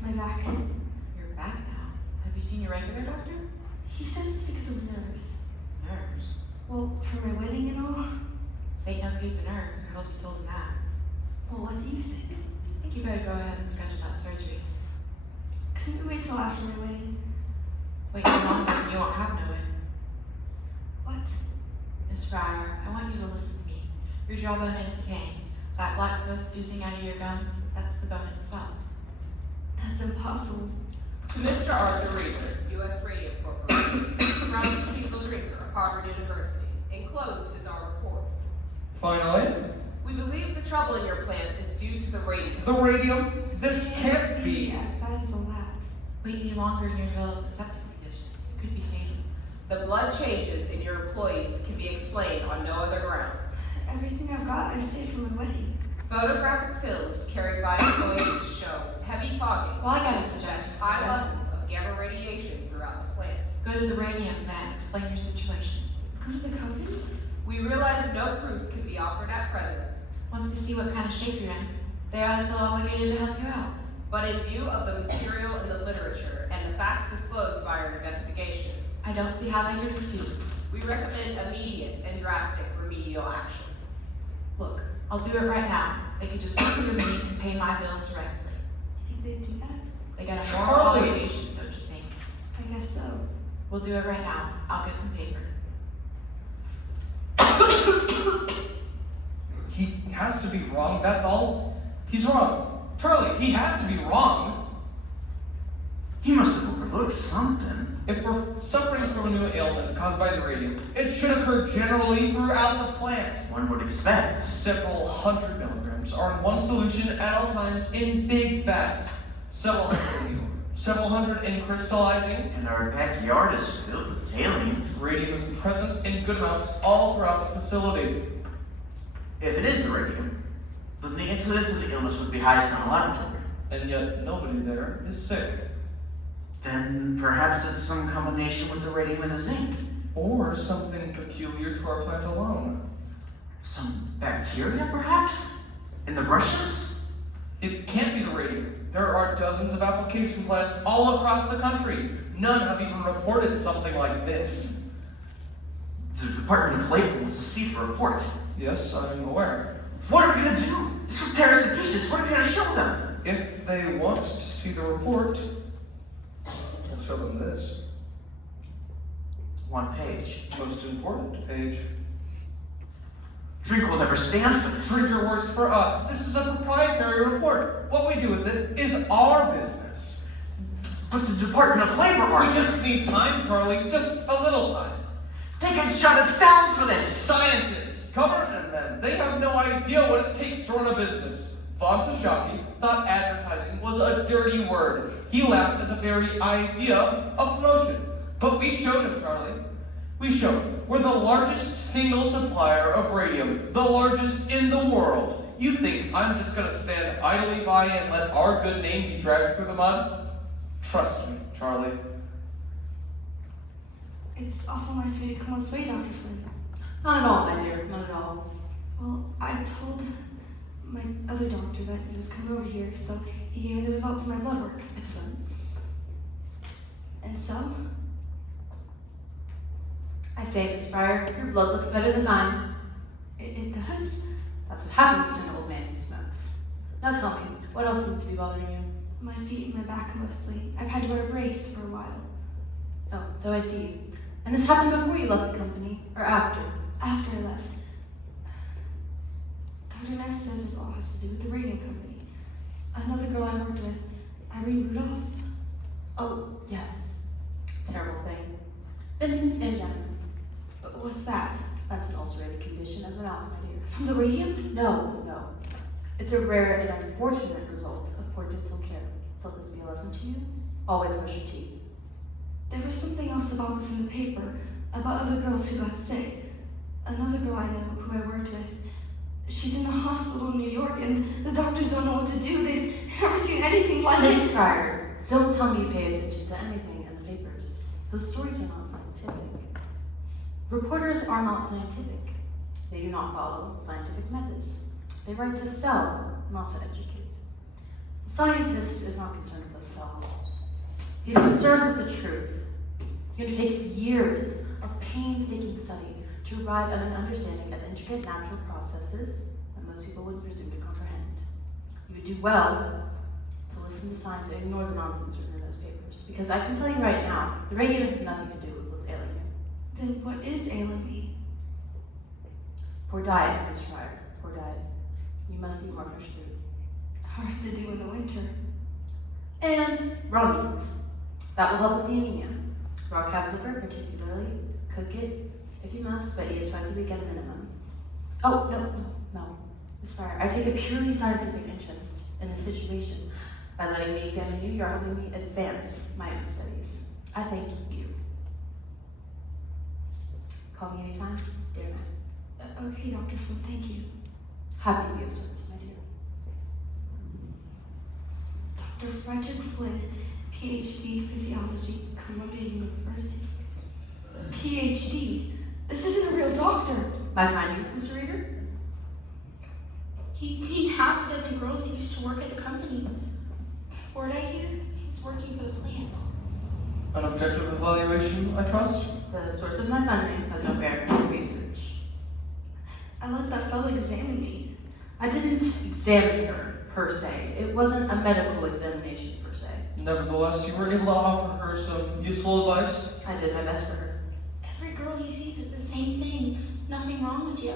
My back. You're back now. Have you seen your regular doctor? He says it's because of nerves. Nerves. appease the nerves. I hope you told him that. Well, what do you think? I think you better go ahead and schedule that surgery. Couldn't you wait till after my wedding? Wait too long and you won't have no way. What? Miss Fryer, I want you to listen to me. Your jawbone is decaying. That black pus oozing out of your gums, that's the bone itself. That's impossible. To Mr. Arthur Reader, U.S. Radium Corporation, Ronald Cecil Drinker of Harvard University. Enclosed is our report. Finally, We believe the trouble in your plant is due to the radium. the radium? This can't be. as bad as all that. Wait any longer and you'll develop a septic condition. It could be fatal. The blood changes in your employees can be explained on no other grounds. Everything I've got, I saved for my wedding. Photographic films carried by employees show heavy fogging. Well, I got a and suspect suggestion. high levels of gamma radiation throughout the plant. Go to the radium man, explain your situation. Go to the company? We realize no proof can be offered at present, Once they see what kind of shape you're in, they ought to feel obligated to help you out. but in view of the material in the literature and the facts disclosed by our investigation, I don't see how they could refuse. we recommend immediate and drastic remedial action. Look, I'll do it right now. They could just work for me and pay my bills directly. You think they'd do that? They got a moral Charlie! obligation, don't you think? I guess so. We'll do it right now. I'll get some paper. He has to be wrong, that's all. He's wrong. Charlie, he has to be wrong. He must have overlooked something. If we're suffering from a new ailment caused by the radium, it should occur generally throughout the plant. One would expect. Several hundred milligrams are in one solution at all times in big vats. Several hundred in crystallizing. And our backyard is filled with tailings. Radium is present in good amounts all throughout the facility. If it is the radium, then the incidence of the illness would be highest in a laboratory. And yet nobody there is sick. Then perhaps it's some combination with the radium and the zinc. Or something peculiar to our plant alone. Some bacteria, perhaps? In the brushes? It can't be the radium. There are dozens of application plants all across the country. None have even reported something like this. The Department of Labor wants to see the report. Yes, I'm aware. What are we gonna do? This would tear us to pieces. What are we gonna show them? If they want to see the report, we'll show them this. One page. Most important page. Drink will never stand for this. Trigger works for us. This is a proprietary report. What we do with it is our business. But the Department of Labor, Arthur. We just need time, Charlie. Just a little time. They can shut us down for this. Scientists, government men, they have no idea what it takes to run a business. Von Sashaki thought advertising was a dirty word. He laughed at the very idea of promotion. But we showed him, Charlie. We showed him. We're the largest single supplier of radium, the largest in the world. You think I'm just gonna stand idly by and let our good name be dragged through the mud? Trust me, Charlie. It's awful nice of you to come all this way, Dr. Flynn. Not at all, my dear. Not at all. Well, I told my other doctor that he was coming over here, so he gave me the results of my blood work. Excellent. And so? I say, Miss Fryer, your blood looks better than mine. It does? That's what happens to an old man who smokes. Now tell me, what else seems to be bothering you? My feet and my back mostly. I've had to wear a brace for a while. Oh, so I see. And this happened before you left the company, or after? After I left. Dr. Neff says this all has to do with the radium company. Another girl I worked with, Irene Rudolph. Oh, yes. Terrible thing. Vincent's angina. But what's that? That's an ulcerated condition of the mouth, my dear. From the radium? No. It's a rare and unfortunate result of poor dental care. So this be a lesson to you. Always brush your teeth. There was something else about this in the paper, about other girls who got sick. Another girl I know who I worked with, she's in the hospital in New York and the doctors don't know what to do. They've never seen anything like Miss it. Fryer, don't tell me you pay attention to anything in the papers. Those stories are not scientific. Reporters are not scientific. They do not follow scientific methods. They write to sell, not to educate. The scientist is not concerned with cells. He's concerned with the truth. He undertakes years of painstaking study to to arrive at an understanding of intricate natural processes that most people would presume to comprehend. You would do well to listen to science and ignore the nonsense written in those papers, because I can tell you right now, the radium has nothing to do with what's ailing you. Then what is ailing me? Poor diet, Miss Fryer, poor diet. You must eat more fresh fruit. Hard to do in the winter. And raw meat. That will help with the anemia. Raw calf's liver, particularly. Cook it if you must, but eat it twice a week at a minimum. Oh, no. Miss Fryer, I take a purely scientific interest in the situation. By letting me examine you, you're helping me advance my own studies. I thank you. Call me anytime, dear man. Okay, Dr. Flynn, thank you. Happy to be of service, my dear. Dr. Frederick Flynn, PhD, Physiology, Columbia University. PhD? This isn't a real doctor. My findings, Mr. Reader? He's seen half a dozen girls that used to work at the company. Word I hear, he's working for the plant. An objective evaluation, I trust? The source of my funding has no bearing on research. I let that fellow examine me. I didn't examine her, per se. It wasn't a medical examination, per se. Nevertheless, you were able to offer her some useful advice? I did my best for her. Every girl he sees is the same thing. Nothing wrong with you.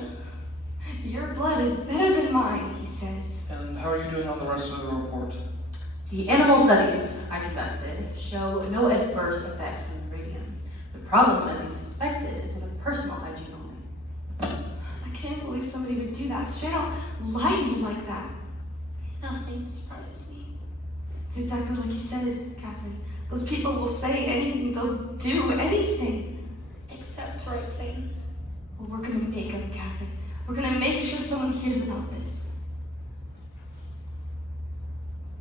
Your blood is better than mine, he says. And how are you doing on the rest of the report? The animal studies I conducted show no adverse effects from the radium. The problem, as you suspected, is one of personal hygiene only. I can't believe somebody would do that. Straight out lie to you like that. Nothing surprises me. It's exactly like you said, Catherine. Those people will say anything, they'll do anything. Except the right thing. Well, we're gonna make them, Catherine. We're gonna make sure someone hears about this.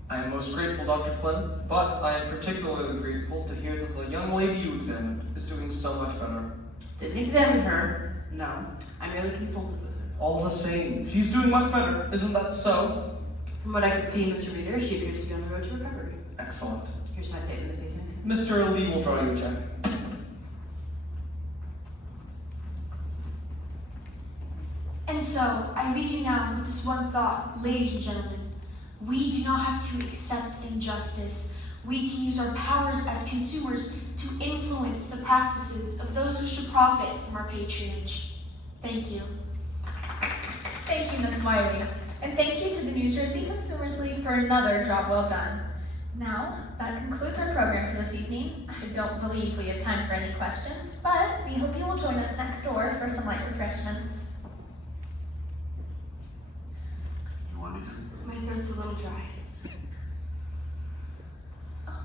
I am most grateful, Dr. Flynn, but I am particularly grateful to hear that the young lady you examined is doing so much better. Didn't examine her, no. I merely consulted with her. All the same, she's doing much better, isn't that so? From what I could see, Mr. Reader, she appears to be on the road to recovery. Excellent. Here's my statement of facing. Mr. Lee will draw you a check. And so, I leave you now with this one thought, ladies and gentlemen. We do not have to accept injustice. We can use our powers as consumers to influence the practices of those who should profit from our patronage. Thank you. Thank you, Miss Wiley. And thank you to the New Jersey Consumers League for another job well done. Now, that concludes our program for this evening. I don't believe we have time for any questions, but we hope you will join us next door for some light refreshments. You want me to? My throat's a little dry.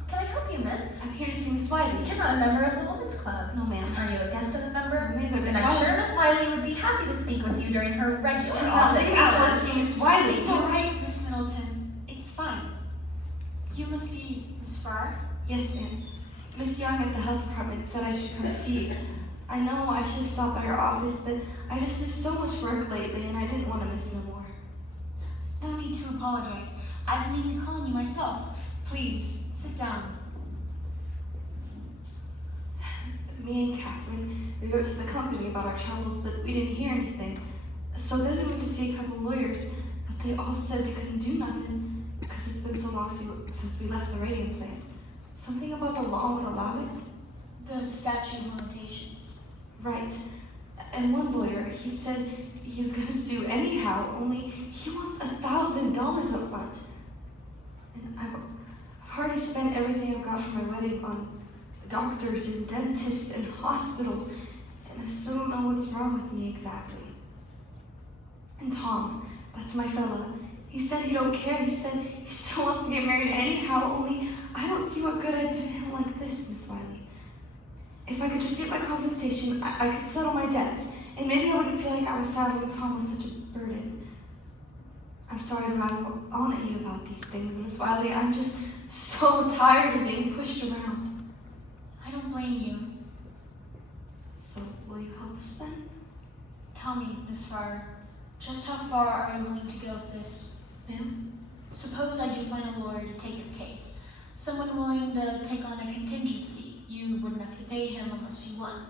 Can I help you, miss? I'm here to see Miss Wiley. You're not a member of the Women's Club. No, ma'am. Are you a guest of a member? Maybe Miss Then I'm Wiley. sure Miss Wiley would be happy to speak with you during her regular No, office maybe I want to hours. see Miss Wiley. It's all right, Miss Middleton. It's fine. You must be Miss Farr? Yes, ma'am. Miss Young at the health department said I should come see you. I know I should have stopped by your office, but I just missed so much work lately and I didn't want to miss no more. No need to apologize. I've been meaning to call on you myself. Please, sit down. Me and Catherine, we wrote to the company about our troubles, but we didn't hear anything. So then we went to see a couple lawyers, but they all said they couldn't do nothing because it's been so long since we left the radium plant. Something about the law would allow it? The statute of limitations. Right. And one lawyer, he said he was gonna sue anyhow, only he wants $1,000 up front. And I've already spent everything I've got for my wedding on doctors and dentists and hospitals, and I still don't know what's wrong with me exactly. And Tom, that's my fella, he said he don't care. He said he still wants to get married anyhow, only I don't see what good I'd do to him like this, Miss Wiley. If I could just get my compensation, I could settle my debts, and maybe I wouldn't feel like I was saddling Tom with such a burden. I'm sorry to rattle on at you about these things, Miss Wiley. I'm just so tired of being pushed around. I don't blame you. So, will you help us then? Tell me, Miss Farr, just how far are you willing to go with this? Ma'am? Suppose I do find a lawyer to take your case. Someone willing to take on a contingency. You wouldn't have to pay him unless you won.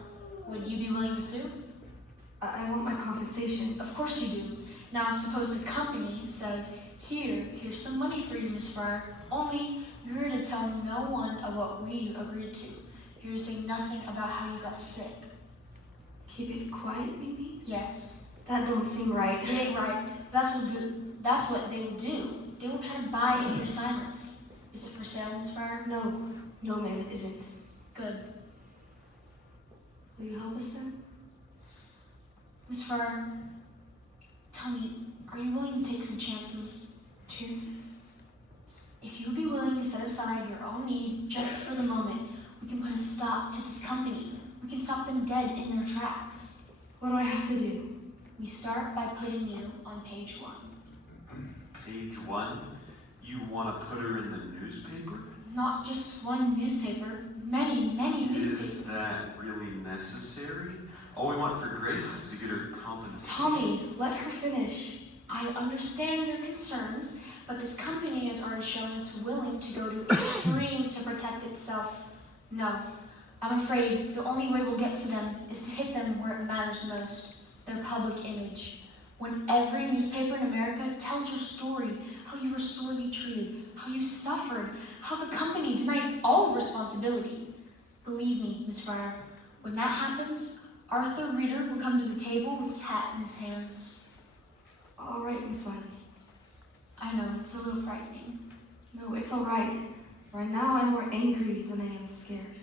Would you be willing to sue? I want my compensation. Of course you do. Now suppose the company says, here's some money for you, Miss Fryer. Only you're to tell no one of what we agreed to. You're to say nothing about how you got sick. Keep it quiet, maybe? Yes. That don't seem right. It ain't right. That's what they will do. They will try to buy your silence. Is it for sale, Miss Fryer? No, ma'am, it isn't. Good. Will you help us then? Miss Fryer, tell me, are you willing to take some chances? Chances? If you would be willing to set aside your own need just for the moment, we can put a stop to this company. We can stop them dead in their tracks. What do I have to do? We start by putting you on page 1. Page 1? You want to put her in the newspaper? Not just one newspaper, many newspapers. Is that really necessary? All we want for Grace is to get her compensation. Tommy, let her finish. I understand your concerns, but this company has already shown it's willing to go to extremes to protect itself. No, I'm afraid the only way we'll get to them is to hit them where it matters most, their public image. When every newspaper in America tells your story, how you were sorely treated, how you suffered, how the company denied all responsibility. Believe me, Miss Fryer, when that happens, Arthur Reeder will come to the table with his hat in his hands. All right, Miss Wiley. I know, it's a little frightening. No, it's all right. Right now, I'm more angry than I am scared.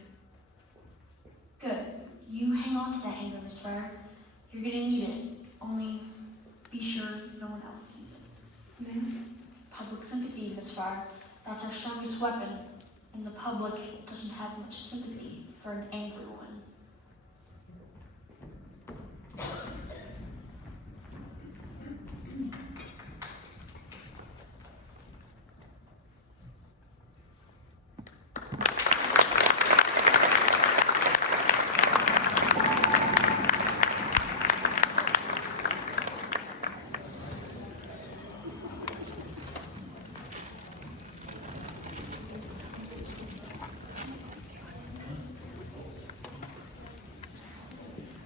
Good. You hang on to that anger, Miss Fryer. You're gonna need it. Only be sure no one else sees it. Ma'am? Public sympathy, Miss Fryer. That's our strongest weapon. And the public doesn't have much sympathy for an angry one.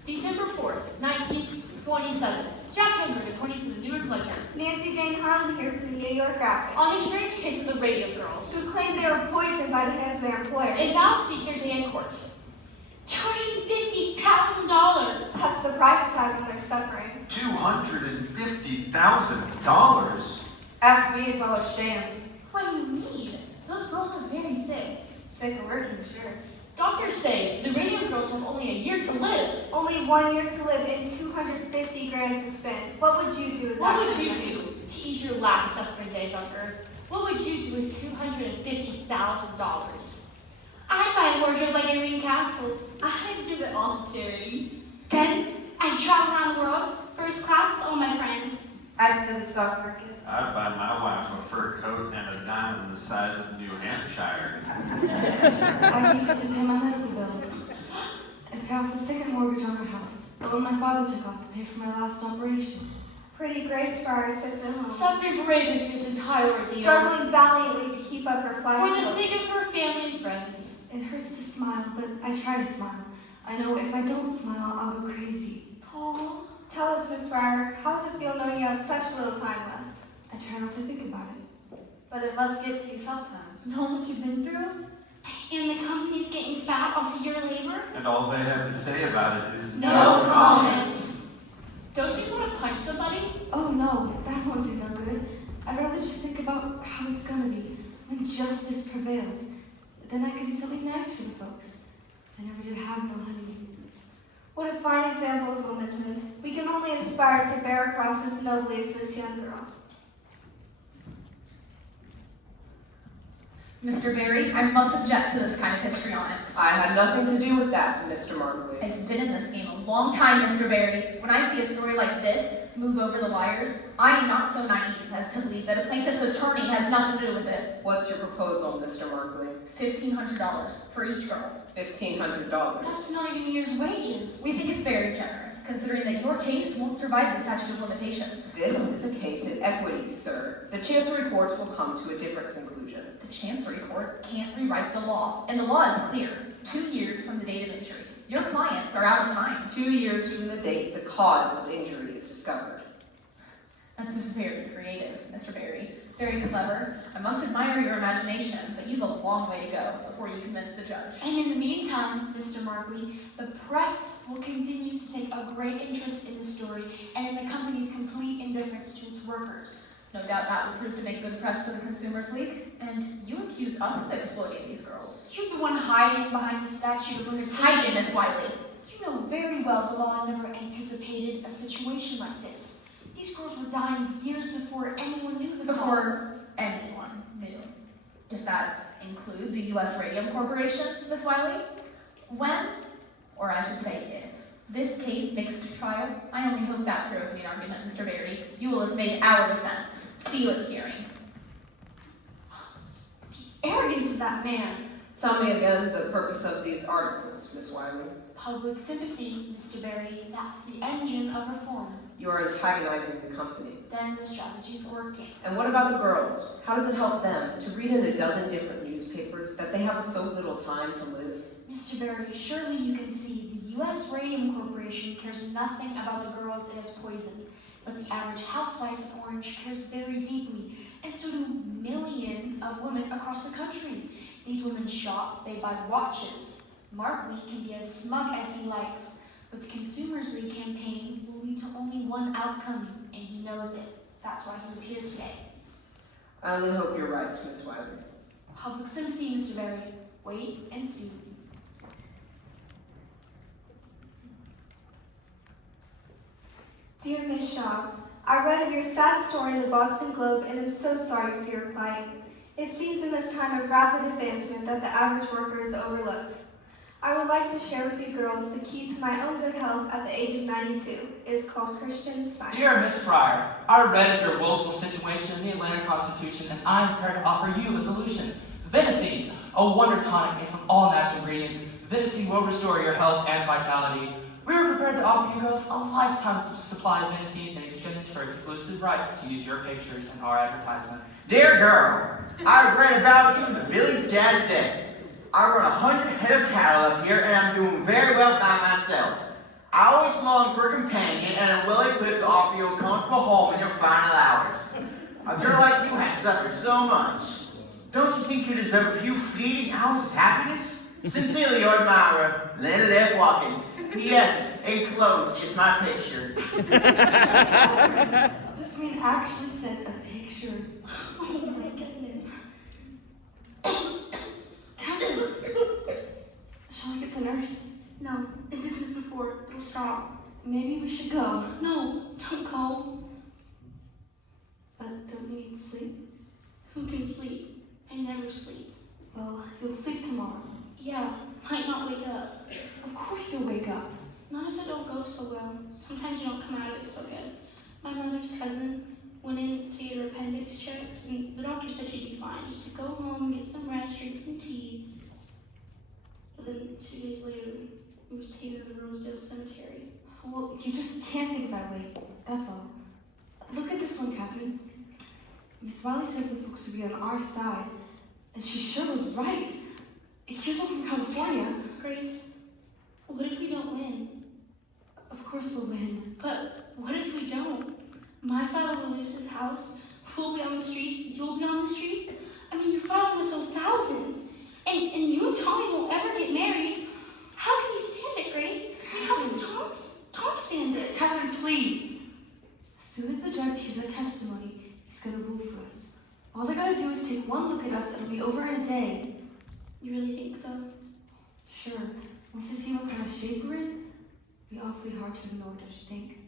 December 4th, 1927. Jack Henry reporting for the New York Ledger. Nancy Jane Harlan here from the New York Graphic, On a strange case of the Radium Girls. who claimed they were poisoned by the hands of their employers. Is now seek their day in court. $250,000. That's the price tag of their suffering. $250,000? Ask me, it's all a sham. What do you mean? Those girls were very sick. Sick of working, sure. Doctors say the Radium Girls have only a year to live. Only 1 year to live and 250 grand to spend. What would you do with What that would kind you of money? do to ease your last suffering days on Earth? What would you do with $250,000? I'd buy a wardrobe like Irene Castle's. I'd give it all to charity. Then I'd travel around the world, first class with all my friends. I'd go to the stock market. I'd buy my wife a fur coat and a diamond the size of New Hampshire. I used it to pay my medical bills and pay off the second mortgage on our house, the one my father took off to pay for my last operation. Pretty Grace Fryer sits at home, Suffering bravely through this entire ordeal. struggling valiantly to keep up her flight. For the sake of her family and friends. It hurts to smile, but I try to smile. I know if I don't smile, I'll go crazy. Aw. Tell us, Miss Fryer, how does it feel knowing you have such little time left? I try not to think about it. But it must get to you sometimes. Know what you've been through? And the company's getting fat off of your labor? And all they have to say about it is No comment. Don't you just want to punch somebody? Oh no, that won't do no good. I'd rather just think about how it's gonna be when justice prevails. Then I could do something nice for the folks. I never did have no honey. What a fine example of womanhood. We can only aspire to bear a cross as nobly as this young girl. Mr. Barry, I must object to this kind of histrionics. I had nothing to do with that, Mr. Markley. I've been in this game a long time, Mr. Barry. When I see a story like this move over the wires, I am not so naive as to believe that a plaintiff's attorney has nothing to do with it. What's your proposal, Mr. Markley? $1,500 for each girl. $1,500. That's not even a year's wages. We think it's very generous, considering that your case won't survive the statute of limitations. This is a case in equity, sir. The Chancery Court will come to a different conclusion. The Chancery Court can't rewrite the law, and the law is clear. 2 years from the date of injury. Your clients are out of time. 2 years from the date the cause of injury is discovered. That's very creative, Mr. Barry. Very clever. I must admire your imagination, but you've a long way to go before you convince the judge. And in the meantime, Mr. Markley, the press will continue to take a great interest in the story and in the company's complete indifference to its workers. No doubt that will prove to make good press for the Consumers League. And you accuse us of exploiting these girls. You're the one hiding behind the statute of limitations. Hiding, Miss Wiley. You know very well the law never anticipated a situation like this. These girls were dying years before anyone knew the cause. Before anyone knew. Does that include the U.S. Radium Corporation, Miss Wiley? When, or I should say if, this case makes it to trial, I only hope that's your opening argument, Mr. Barry. You will have made our defense. See you at the hearing. The arrogance of that man. Tell me again the purpose of these articles, Miss Wiley. Public sympathy, Mr. Barry. That's the engine of reform. You are antagonizing the company. Then the strategy's working. And what about the girls? How does it help them to read in a dozen different newspapers that they have so little time to live? Mr. Barry, surely you can see the U.S. Radium Corporation cares nothing about the girls it has poisoned. But the average housewife in Orange cares very deeply, and so do millions of women across the country. These women shop, they buy watches. Markley can be as smug as he likes, but the Consumers League campaign will lead to only one outcome, and he knows it. That's why he was here today. I only hope you're right, Miss Wiley. Public sympathy, Mr. Barry. Wait and see. Dear Miss Shaw, I read of your sad story in the Boston Globe and am so sorry for your plight. It seems in this time of rapid advancement that the average worker is overlooked. I would like to share with you girls the key to my own good health at the age of 92. It is called Christian Science. Dear Miss Fryer, I read of your woeful situation in the Atlanta Constitution, and I am prepared to offer you a solution. Venacine, a wonder tonic made from all natural ingredients. Venacine will restore your health and vitality. We are prepared to offer you girls a lifetime supply of Venacine in exchange for exclusive rights to use your pictures in our advertisements. Dear girl, I read about you in the Billings Gazette. I run 100 head of cattle up here, and I'm doing very well by myself. I always long for a companion, and am well equipped to offer you a comfortable home in your final hours. A girl like you has suffered so much. Don't you think you deserve a few fleeting hours of happiness? Sincerely, your admirer, Leonard F. Watkins. P.S. Enclosed is my picture. This man actually sent a picture. Oh my goodness. Catherine, shall I get the nurse? No, I did this before. It'll stop. Maybe we should go. No, don't go. But don't you need sleep? Who can sleep? I never sleep. Well, you'll sleep tomorrow. Yeah, might not wake up. Of course you'll wake up. Not if it don't go so well. Sometimes you don't come out of it so good. My mother's cousin went in to get her appendix checked, and the doctor said she'd be fine. Just to go home, get some rest, drink some tea. But then 2 days later, we was taken to the Rosedale Cemetery. Well, you just can't think that way. That's all. Look at this one, Catherine. Miss Wiley says the folks would be on our side, and she sure was right. Here's one from California. Grace, what if we don't win? Of course we'll win. But what if we don't? My father will lose his house. We'll be on the streets. You'll be on the streets. I mean, your father will sell thousands. And you and Tommy won't ever get married. How can you stand it, Grace? I mean, how can Tom stand it? Catherine, please. As soon as the judge hears our testimony, he's going to rule for us. All they got to do is take one look at us and it'll be over in a day. You really think so? Sure. Once they see what kind of shape we're in, it'll be awfully hard to ignore, don't you think?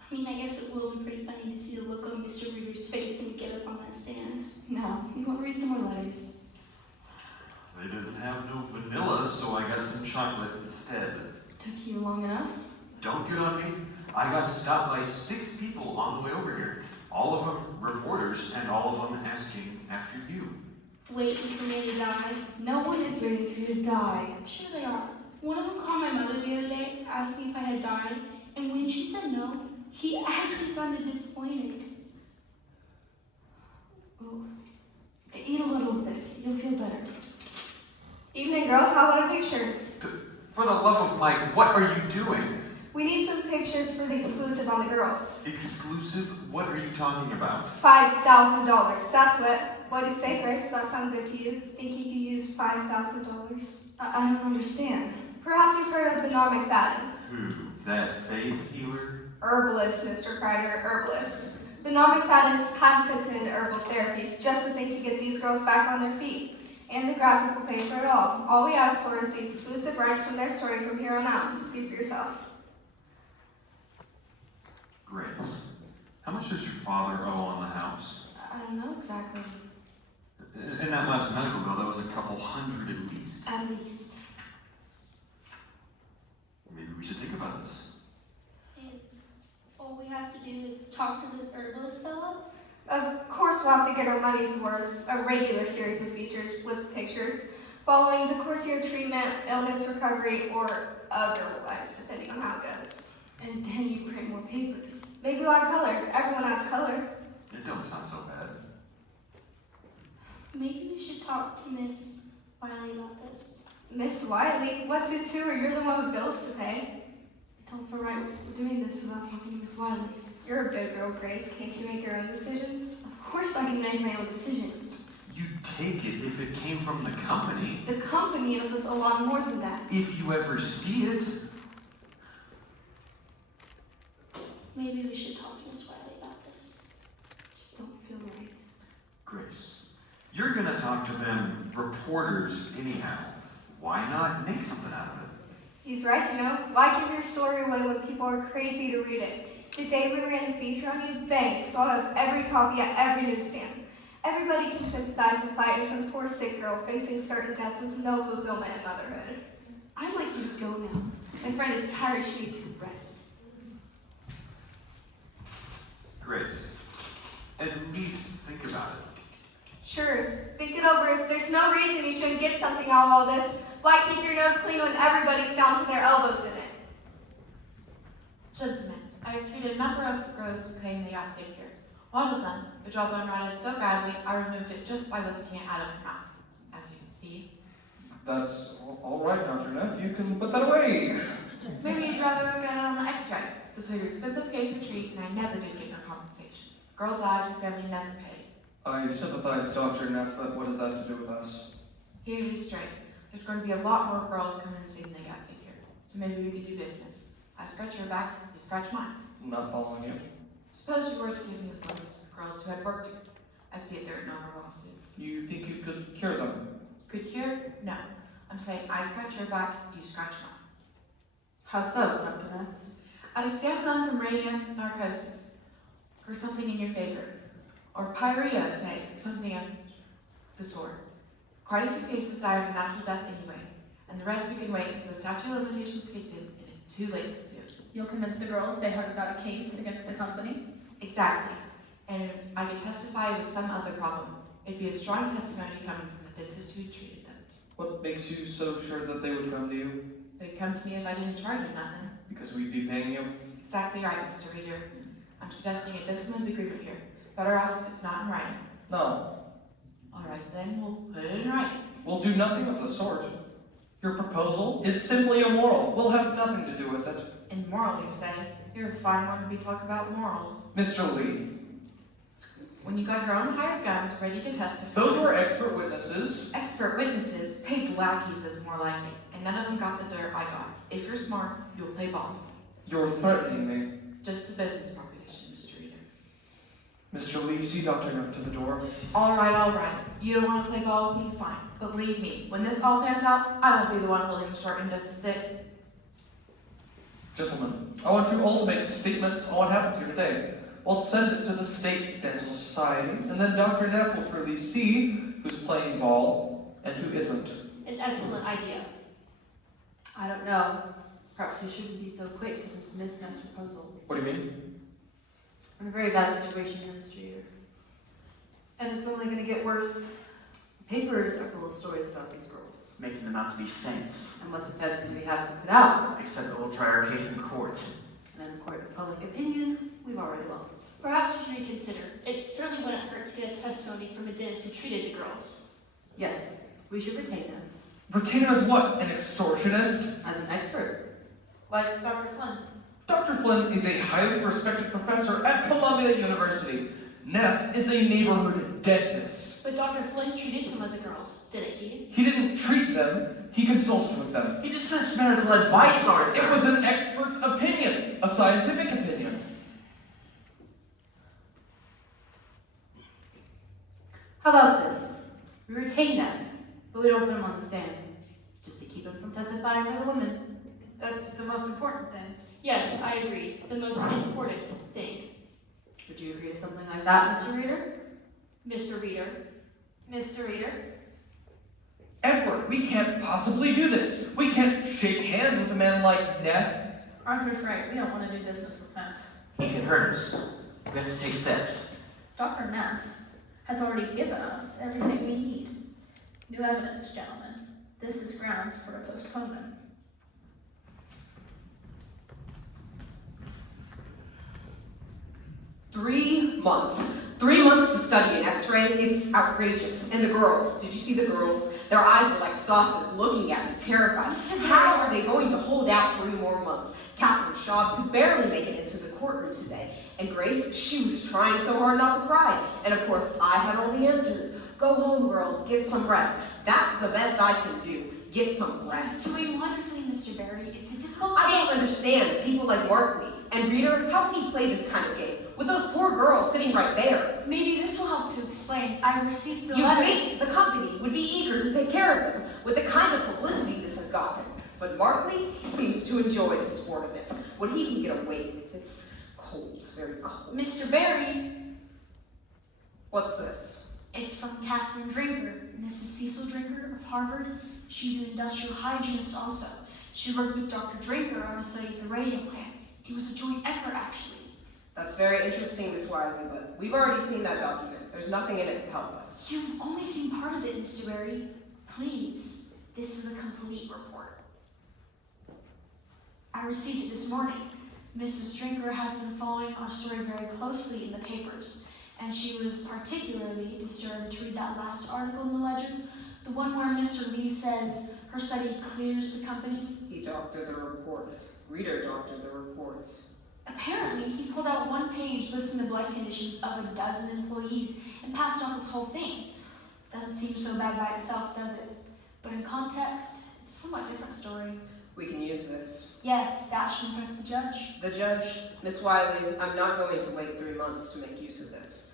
I mean, I guess it will be pretty funny to see the look on Mr. Reader's face when we get up on that stand. Now, you want to read some more letters? They didn't have no vanilla, so I got some chocolate instead. Took you long enough? Don't get on me. I got stopped by 6 people on the way over here. All of them reporters, and all of them asking after you. Waiting for me to die? No one is waiting for you to die. Sure they are. One of them called my mother the other day, asked me if I had died, and when she said no, he actually sounded disappointed. Oh, eat a little of this. You'll feel better. Evening, girls. How about a picture? For the love of Mike, what are you doing? We need some pictures for the exclusive on the girls. Exclusive? What are you talking about? $5,000. That's what do you say, Grace? Does that sound good to you? Think you could use $5,000? I don't understand. Perhaps you've heard of Bernard McFadden. Who? That faith healer? Herbalist, Mr. Kreider, herbalist. Bernard McFadden's patented herbal therapies, just the thing to get these girls back on their feet. And the graphic will pay for it all. All we ask for is the exclusive rights from their story from here on out. See for yourself. Grace, how much does your father owe on the house? I don't know exactly. In that last medical bill, that was a couple hundred at least. At least. Maybe we should think about this. And all we have to do is talk to this herbalist fellow. Of course, we'll have to get our money's worth, a regular series of features with pictures, following the course of your treatment, illness recovery, or otherwise, depending on how it goes. And then you print more papers. Maybe we'll add color. Everyone adds color. It don't sound so bad. Maybe we should talk to Miss Wiley about this. Miss Wiley, what's it to her? You're the one with bills to pay. Don't feel right doing this without talking to Miss Wiley. You're a big girl, Grace. Can't you make your own decisions? Of course I can make my own decisions. You'd take it if it came from the company. The company owes us a lot more than that. If you ever see it. Maybe we should talk to Miss Wiley about this. Just don't feel right. Grace, you're gonna talk to them reporters anyhow. Why not make something out of it? He's right, you know. Why give your story away when people are crazy to read it? The day we ran the feature on you, bang, sold out of every copy at every newsstand. Everybody can sympathize with plight of some poor sick girl facing certain death with no fulfillment in motherhood. I'd like you to go now. My friend is tired. She needs rest. Grace, at least think about it. Sure, think it over. There's no reason you shouldn't get something out of all this. Why keep your nose clean when everybody's down to their elbows in it? Gentlemen, I have treated a number of girls who claim they got sick here. One of them, the jawbone rotted so badly, I removed it just by lifting it out of her mouth. As you can see. That's all right, Dr. Neff. You can put that away. Maybe you'd rather get it on an X-ray. This was an expensive case to treat, and I never did get no compensation. Girl died, her family never paid. I sympathize, Dr. Neff, but what has that to do with us? Hear me straight. There's going to be a lot more girls coming and saying they got sick here. So maybe we could do business. I scratch your back, you scratch mine. I'm not following you. Suppose you were to give me the list of girls who had worked here. I see it there are no more lawsuits. You think you could cure them? Could cure? No. I'm saying I scratch your back, you scratch mine. How so, Dr. Neff? I'd examine them from radium narcosis, or something in your favor. Or pyrrhea, say, or something of the sort. Quite a few cases die of a natural death anyway, and the rest we can wait until the statute of limitations kicked in, and it's too late to sue. You'll convince the girls they haven't got a case against the company? Exactly. And if I could testify it was some other problem. It'd be a strong testimony coming from the dentist who treated them. What makes you so sure that they would come to you? They'd come to me if I didn't charge them nothing. Because we'd be paying you? Exactly right, Mr. Reader. I'm suggesting a gentleman's agreement here. Better off if it's not in writing. No. All right, then we'll put it in writing. We'll do nothing of the sort. Your proposal is simply immoral. We'll have nothing to do with it. Immoral, you say? You're a fine one to be talking about morals. Mr. Lee. When you got your own hired guns ready to testify. Those were expert witnesses. Expert witnesses, paid lackeys is more like it. And none of them got the dirt I got. If you're smart, you'll play ball. You're threatening me. Just a business proposition, Mr. Reader. Mr. Lee, see Dr. Neff to the door. All right. You don't want to play ball with me? Fine. But believe me, when this all pans out, I won't be the one holding the short end of the stick. Gentlemen, I want you all to make statements on what happened here today. We'll send it to the State Dental Society, and then Dr. Neff will truly see who's playing ball and who isn't. An excellent idea. I don't know. Perhaps we shouldn't be so quick to dismiss Neff's proposal. What do you mean? We're in a very bad situation here, Mr. Reader. And it's only going to get worse. The papers are full of stories about these girls. Making them out to be saints. And what defense do we have to put out? Except that we'll try our case in court. And in the court of public opinion, we've already lost. Perhaps we should reconsider. It certainly wouldn't hurt to get a testimony from a dentist who treated the girls. Yes, we should retain them. Retain him as what? An extortionist? As an expert. Like Dr. Flynn. Dr. Flynn is a highly respected professor at Columbia University. Neff is a neighborhood dentist. But Dr. Flynn treated some of the girls, didn't he? He didn't treat them, he consulted with them. He dispensed medical advice, Arthur. It was an expert's opinion, a scientific opinion. How about this? We retain them, but we don't put them on the stand. Just to keep them from testifying for the women. That's the most important thing. Yes, I agree. The most important thing. Would you agree to something like that, Mr. Reader? Mr. Reader. Mr. Reader? Edward, we can't possibly do this. We can't shake hands with a man like Neff. Arthur's right. We don't want to do business with Neff. He can hurt us. We have to take steps. Dr. Neff has already given us everything we need. New evidence, gentlemen. This is grounds for a postponement. Three months. 3 months to study an x-ray? It's outrageous. And the girls, did you see the girls? Their eyes were like saucers looking at me, terrified. How are they going to hold out 3 more months? Catherine Shaw could barely make it into the courtroom today. And Grace, she was trying so hard not to cry. And of course, I had all the answers. Go home, girls. Get some rest. That's the best I can do. Get some rest. You're doing wonderfully, Mr. Barry. It's a difficult I case. don't understand people like Markley and Reader. How can he play this kind of game with those poor girls sitting right there? Maybe this will help to explain. I received the You letter. think the company would be eager to take care of this with the kind of publicity this has gotten. But Markley, he seems to enjoy the sport of it. What he can get away with, it's cold, very cold. Mr. Barry, What's this? it's from Catherine Drinker, Mrs. Cecil Drinker of Harvard. She's an industrial hygienist also. She worked with Dr. Drinker on a study of the radium plant. It was a joint effort, actually. That's very interesting, Miss Wiley, but we've already seen that document. There's nothing in it to help us. You've only seen part of it, Mr. Barry. Please, this is a complete report. I received it this morning. Mrs. Drinker has been following our story very closely in the papers, and she was particularly disturbed to read that last article in the Ledger, the one where Mr. Lee says her study clears the company. He doctored the reports. Reader doctored the reports. Apparently, he pulled out one page listing the blood conditions of a dozen employees and passed off this whole thing. Doesn't seem so bad by itself, does it? But in context, it's a somewhat different story. We can use this. Yes, that should impress the judge. The judge, Miss Wiley, I'm not going to wait 3 months to make use of this.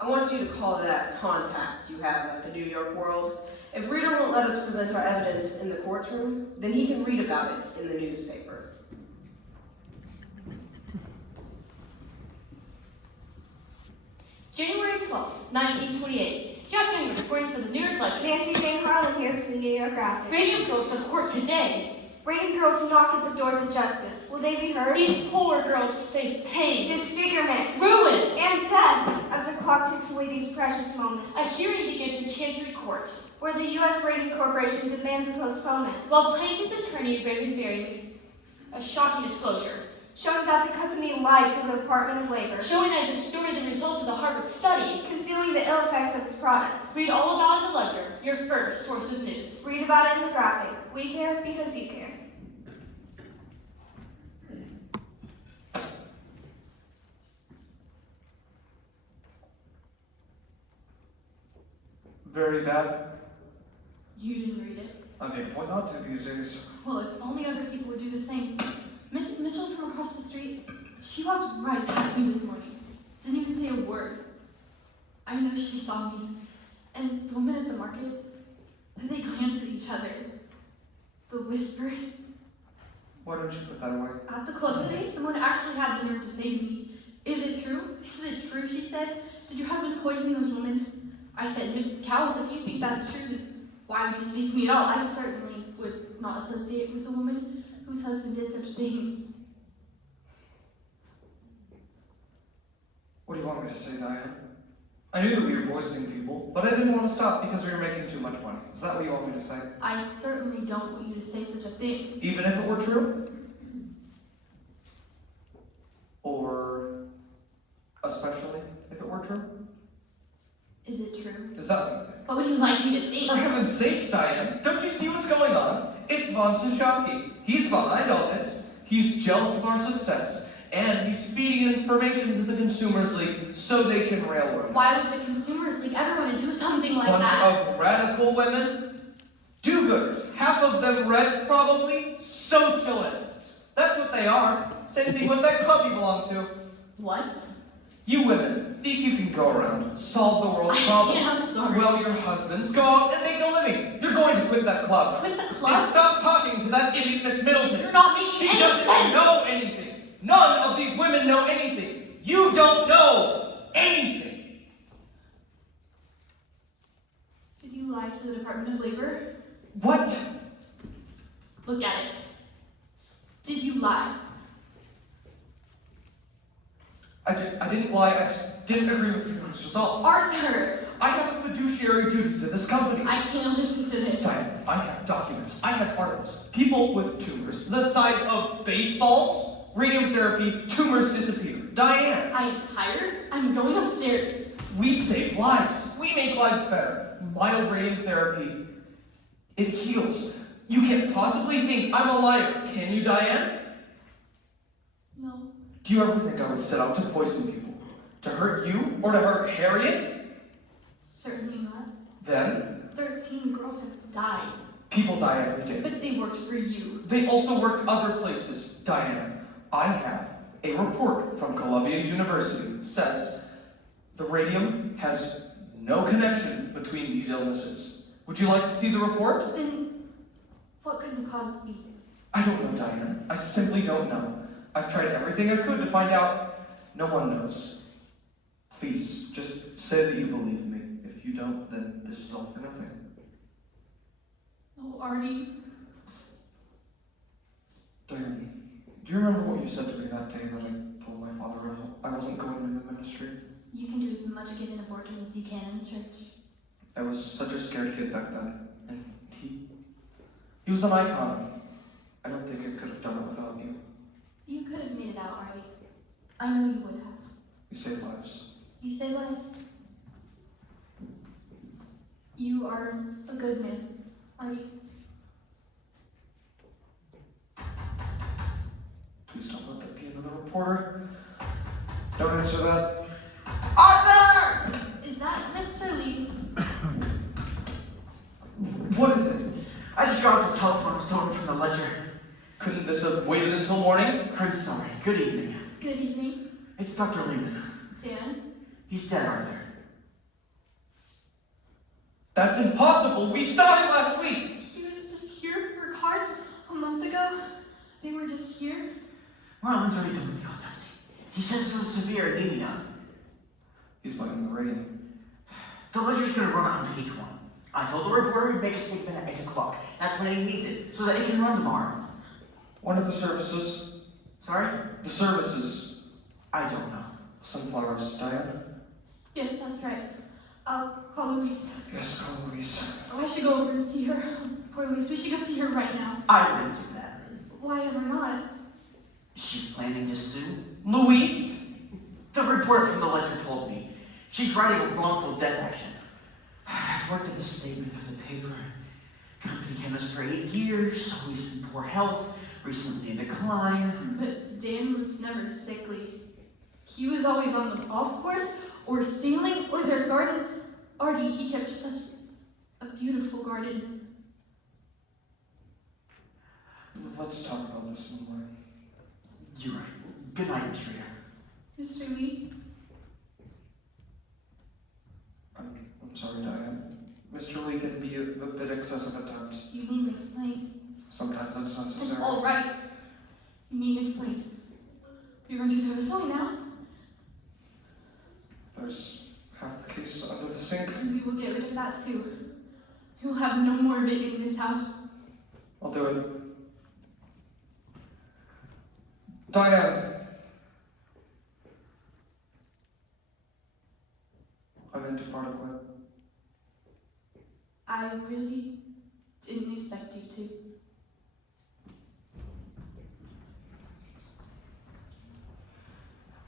I want you to call that contact you have at the New York World. If Reader won't let us present our evidence in the courtroom, then he can read about it in the newspaper. January 12th, 1928. Jack Henry reporting for the New York Ledger. Nancy Jane Harlan here from the New York Graphic. Radium Girls go to court today. Radium Girls knock at the doors of justice. Will they be heard? These poor girls face pain, Disfigurement, ruin. and death as the clock ticks away these precious moments. A hearing begins in Chancery Court, Where the U.S. Radium Corporation demands a postponement, while plaintiff's attorney Raymond Berry makes a shocking disclosure, showing that the company lied to the Department of Labor, showing that it distorted the results of the Harvard study. concealing the ill effects of its products. Read all about it in the Ledger, your first source of news. Read about it in the Graphic. We care because you care. Very bad. You didn't read it. I mean, what not to these days? Well, if only other people would do the same. Mrs. Mitchell from across the street, she walked right past me this morning. Didn't even say a word. I know she saw me. And the woman at the market, then they glanced at each other. The whispers. Why don't you put that away? At the club today, someone actually had the nerve to say to me, "Is it true? Is it true?" she said. "Did your husband poison those women?" I said, "Mrs. Cowles, if you think that's true, then why would you speak to me at all? I certainly would not associate with a woman whose husband did such things." What do you want me to say, Diane? I knew that we were poisoning people, but I didn't want to stop because we were making too much money. Is that what you want me to say? I certainly don't want you to say such a thing. Even if it were true? Or especially if it were true? Is it true? Is that what you think? What would you like me to think? For heaven's sakes, Diane, don't you see what's going on? It's Von Sushaki. He's behind all this. He's jealous of our success, and he's feeding information to the Consumers League so they can railroad us. Why would the Consumers League ever want to do something like Bunch that? of radical women, do-gooders, half of them Reds probably, socialists. That's what they are. Same thing with that club you belong to. What? You women think you can go around, solve the world's problems. I'm sorry. Well, your husbands go out and make a living. You're going to quit that club. Quit the And club? stop talking to that idiot Miss Middleton. You're not making She any doesn't sense. know anything. None of these women know anything. You don't know anything. Did you lie to the Department of Labor? What? Look at it. Did you lie? I didn't lie. I just didn't agree with Drew's results. Arthur! I have a fiduciary duty to this company. I can't listen to this. Diane, I have documents. I have articles. People with tumors the size of baseballs, radium therapy, tumors disappear. Diane, I am tired. I'm going upstairs. we save lives. We make lives better. Mild radium therapy, it heals. You can't possibly think I'm a liar, can you, Diane? No. Do you ever think I would set out to poison people? To hurt you or to hurt Harriet? Certainly not. Then, 13 girls have died. people die every day. But they worked for you. They also worked other places, Diane. I have a report from Columbia University says the radium has no connection between these illnesses. Would you like to see the report? Then what could the cause be? I don't know, Diane. I simply don't know. I've tried everything I could to find out. No one knows. Please, just say that you believe me. If you don't, then this is all for nothing. Oh, Artie. Diane, do you remember what you said to me that day that I told my father I wasn't going in the ministry? You can do as much getting abortion as you can in church. I was such a scared kid back then, and he was an icon. I don't think I could have done it without you. You could have made it out, Artie. I know you would have. You saved lives. You say lies. You are a good man, Artie. Please don't let that be another reporter. Don't answer that. Arthur! Is that Mr. Lee? What is it? I just got off the telephone and saw him from the ledger. Couldn't this have waited until morning? I'm sorry. Good evening. Good evening. It's Dr. Lehman. Dan? He's dead, Arthur. That's impossible. We saw him last week. He was just here for cards a month ago. They were just here. Marlon's already done with the autopsy. He says it was severe anemia. He's fighting the radium. The ledger's gonna run on page 1. I told the reporter we'd make a statement at 8 o'clock. That's when he needs it, so that it can run tomorrow. One of the services. Sorry? The services. I don't know. Sunflowers, Diane? Yes, that's right. I'll call Louise. Yes, call Louise. Oh, I should go over and see her. Poor Louise, we should go see her right now. I wouldn't do that. Why ever not? She's planning to sue. Louise? The reporter from the ledger told me. She's writing a wrongful death action. I've worked in a statement for the paper. Company chemist for 8 years, always in poor health, recently in decline. But Dan was never sickly. He was always on the golf course, or sailing, or their garden. Artie, he kept such a beautiful garden. Let's talk about this in the morning. You're right. Good night, Miss Rita. Mr. Lee? I'm sorry, Diane. Mr. Lee can be a bit excessive at times. You need to explain. Sometimes it's necessary. It's all right. You need to explain. You're going to throw this away now? There's half the case under the sink. And we will get rid of that too. You'll have no more of it in this house. I'll do it. Diane. I meant to fart a quit. I really didn't expect you to.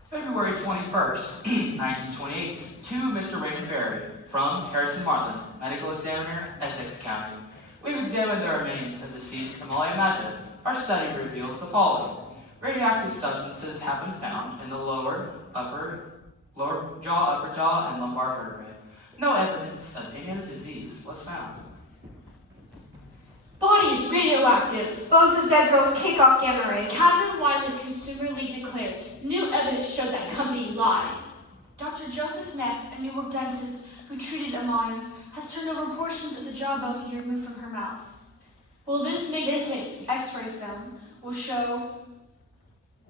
February 21st, 1928, to Mr. Raymond Berry, from Harrison Martland, Medical Examiner, Essex County. We've examined the remains of deceased Amalia Madrid. Our study reveals the following. Radioactive substances have been found in the lower jaw, upper jaw, and lumbar vertebrae. No evidence of any other disease was found. Body is radioactive. Bones of dead girls kick off gamma rays. Captain Wyeth Consumer League declares new evidence showed that company lied. Dr. Joseph Neff, a Newark dentist who treated Amalia, has turned over portions of the jawbone he removed from her mouth. Will this make This sense? X-ray film will show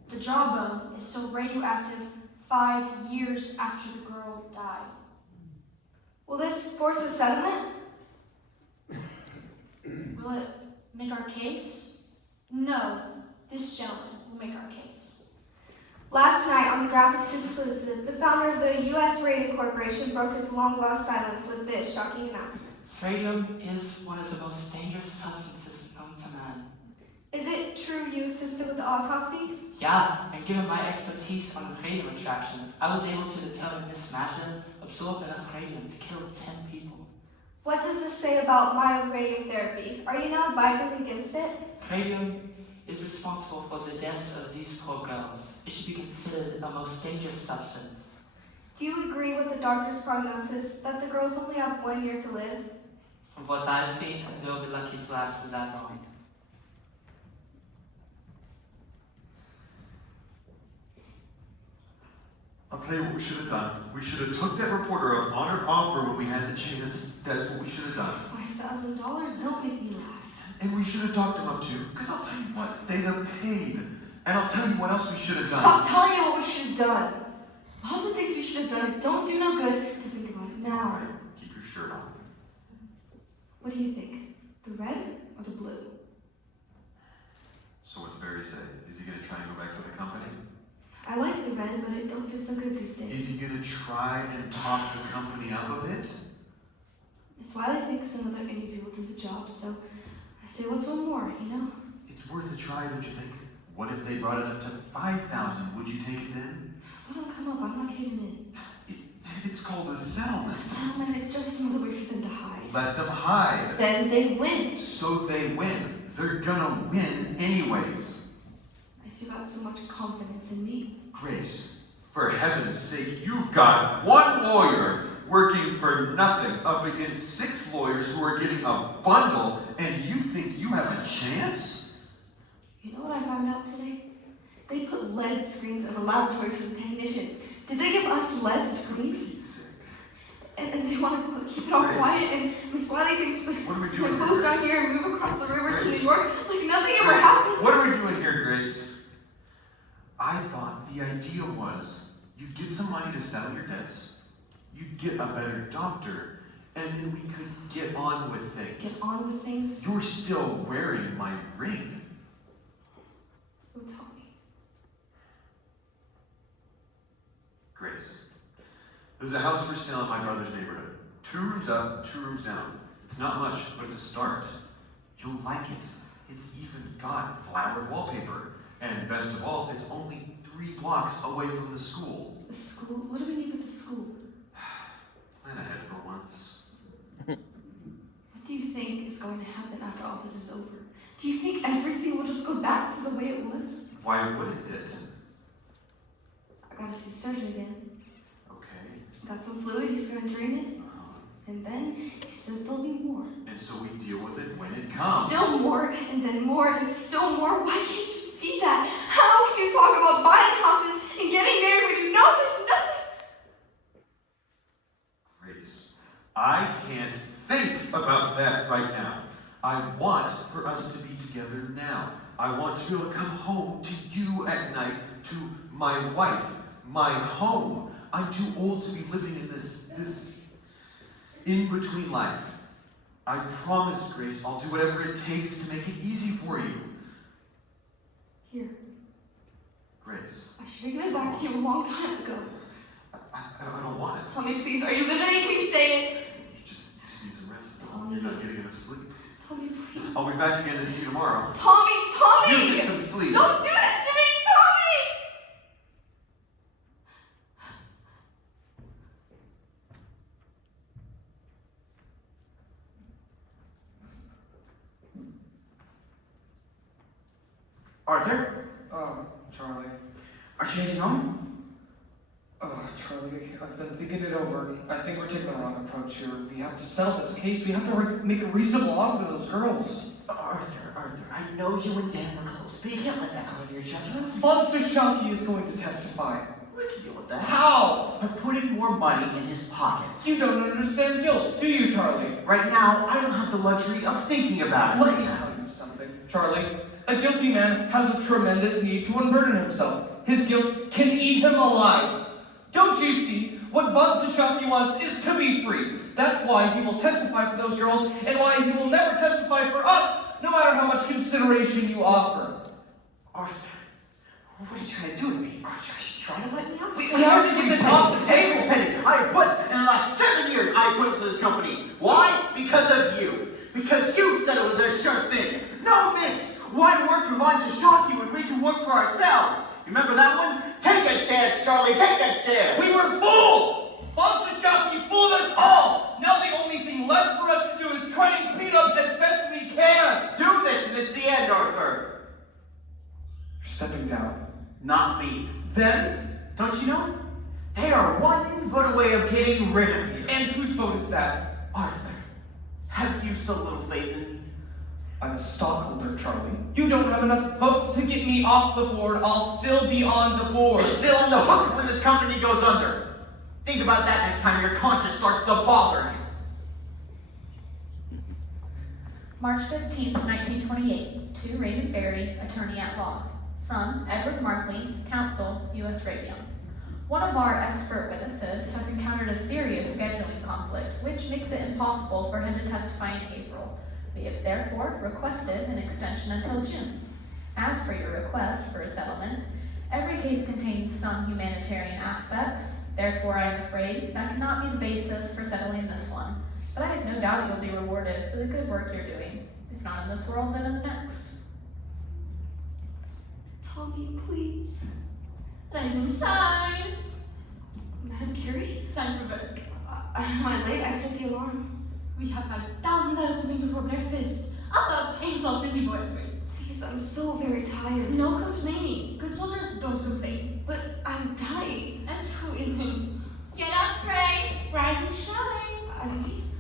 the jawbone is still radioactive 5 years after the girl died. Will this force a settlement? Will it make our case? No, this gentleman will make our case. Last night on the Graphics Exclusive, the founder of the U.S. Radio Corporation broke his long-lost silence with this shocking announcement. Radium is one of the most dangerous substances known to man. Is it true you assisted with the autopsy? Yeah, and given my expertise on radium attraction, I was able to determine Miss Madrid absorbed enough radium to kill 10 people. What does this say about mild radium therapy? Are you now advising against it? Radium is responsible for the deaths of these poor girls. It should be considered a most dangerous substance. Do you agree with the doctor's prognosis that the girls only have 1 year to live? From what I've seen, they'll be lucky to last that long. I'll tell you what we should have done. We should have took that reporter up on her offer when we had the chance. That's what we should have done. $5,000? Don't make me laugh. And we should have talked him up too. Because I'll tell you what, they'd have paid. And I'll tell you what else we should have done. Stop telling me what we should have done. Lots of things we should have done. It don't do no good to think about it now. All right, keep your shirt on. What do you think? The red or the blue? So what's Barry say? Is he going to try and go back to the company? I like the red, but it don't feel so good these days. Is he going to try and talk the company up a bit? Miss Wiley thinks another interview will do the job, so I say what's one more, you know? It's worth a try, don't you think? What if they brought it up to 5,000? Would you take it then? Let them come up, I'm not caving in. It's called a settlement. A settlement is just another way for them to hide. Let them hide. Then they win. So they win. They're gonna win anyways. I see you got so much confidence in me. Grace, for heaven's sake, you've got one lawyer working for nothing up against 6 lawyers who are getting a bundle, and you think you have a chance? You know what I found out today? They put LED screens in the laboratory for the technicians. Did they give us LED screens? And they want to keep it all Grace. quiet, and Miss Wiley thinks that What are we they're doing closed here, down here and move across the river to New Grace. York like nothing ever Grace, happened. what are we doing here, Grace? I thought the idea was you'd get some money to settle your debts, you'd get a better doctor, and then we could get on with things. Get on with things? You're still wearing my ring. Who told me? Grace, there's a house for sale in my brother's neighborhood. 2 rooms up, 2 rooms down. It's not much, but it's a start. You'll like it. It's even got flowered wallpaper. And best of all, it's only 3 blocks away from the school. The school? What do we need with the school? Plan ahead for once. What do you think is going to happen after all this is over? Do you think everything will just go back to the way it was? Why wouldn't it? I gotta see the surgeon again. Okay. Got some fluid, he's gonna drain it. And then he says there'll be more. And so we deal with it when it comes. Still more, and then more, and still more. Why can't you see that? How can you talk about buying houses and getting married when you know there's nothing? Grace, I can't think about that right now. I want for us to be together now. I want to be able to come home to you at night, to my wife, my home. I'm too old to be living in this in-between life. I promise, Grace, I'll do whatever it takes to make it easy for you. Here, Grace, I should have given it back to you a long time ago. I don't want it. Tell me, please, are you gonna make me say it? You just need some rest. You're not getting enough sleep. Tommy, please. I'll be back again to see you tomorrow. Tommy! You get some sleep. Don't do this to me, Tommy! Arthur? Charlie. Are you heading home? Charlie, I've been thinking it over. I think we're taking the wrong approach here. We have to settle this case. We have to make a reasonable offer to those girls. Arthur, I know you and Dan were close, but you can't let that color your judgment. Von Sushaki is going to testify. We can deal with that. How? By putting more money in his pocket. You don't understand guilt, do you, Charlie? Right now, I don't have the luxury of thinking about it. Let me tell you something, Charlie. A guilty man has a tremendous need to unburden himself. His guilt can eat him alive. Don't you see? What Von Sushaki wants is to be free. That's why he will testify for those girls, and why he will never testify for us, no matter how much consideration you offer. Arthur, what are you trying to do to me? Are you trying to let me out? We have to get this off the table. Penny, I have put, in the last 7 years, I put into this company. Why? Because of you. Because you said it was a sure thing. No, miss. Why work for Von Sushaki when we can work for ourselves? You remember that one? Take that chance, Charlie. Take that chance. We were fooled! Von Sushaki fooled us all! Now the only thing left for us to do is try and clean up as best we can! Do this and it's the end, Arthur. You're stepping down. Not me. Then? Don't you know? They are one vote away of getting rid of you. And whose vote is that? Arthur, have you so little faith in me? I'm a stockholder, Charlie. You don't have enough votes to get me off the board. I'll still be on the board. You're still on the hook when this company goes under. Think about that next time your conscience starts to bother you. March 15th, 1928, to Raymond Berry, attorney at law. From Edward Markley, counsel, U.S. Radium. One of our expert witnesses has encountered a serious scheduling conflict, which makes it impossible for him to testify in April. We have therefore requested an extension until June. As for your request for a settlement, every case contains some humanitarian aspects. Therefore, I am afraid that cannot be the basis for settling this one. But I have no doubt you'll be rewarded for the good work you're doing. If not in this world, then in the next. Tommy, please. Rise and shine. Madam Curie? Time for work. Am I late? I set the alarm. We have $5,000 to make before breakfast. Up, ain't all busy boy. Please, I'm so very tired. No complaining. Good soldiers don't complain. But I'm dying. And who isn't? Get up, Grace. Rise and shine. I mean,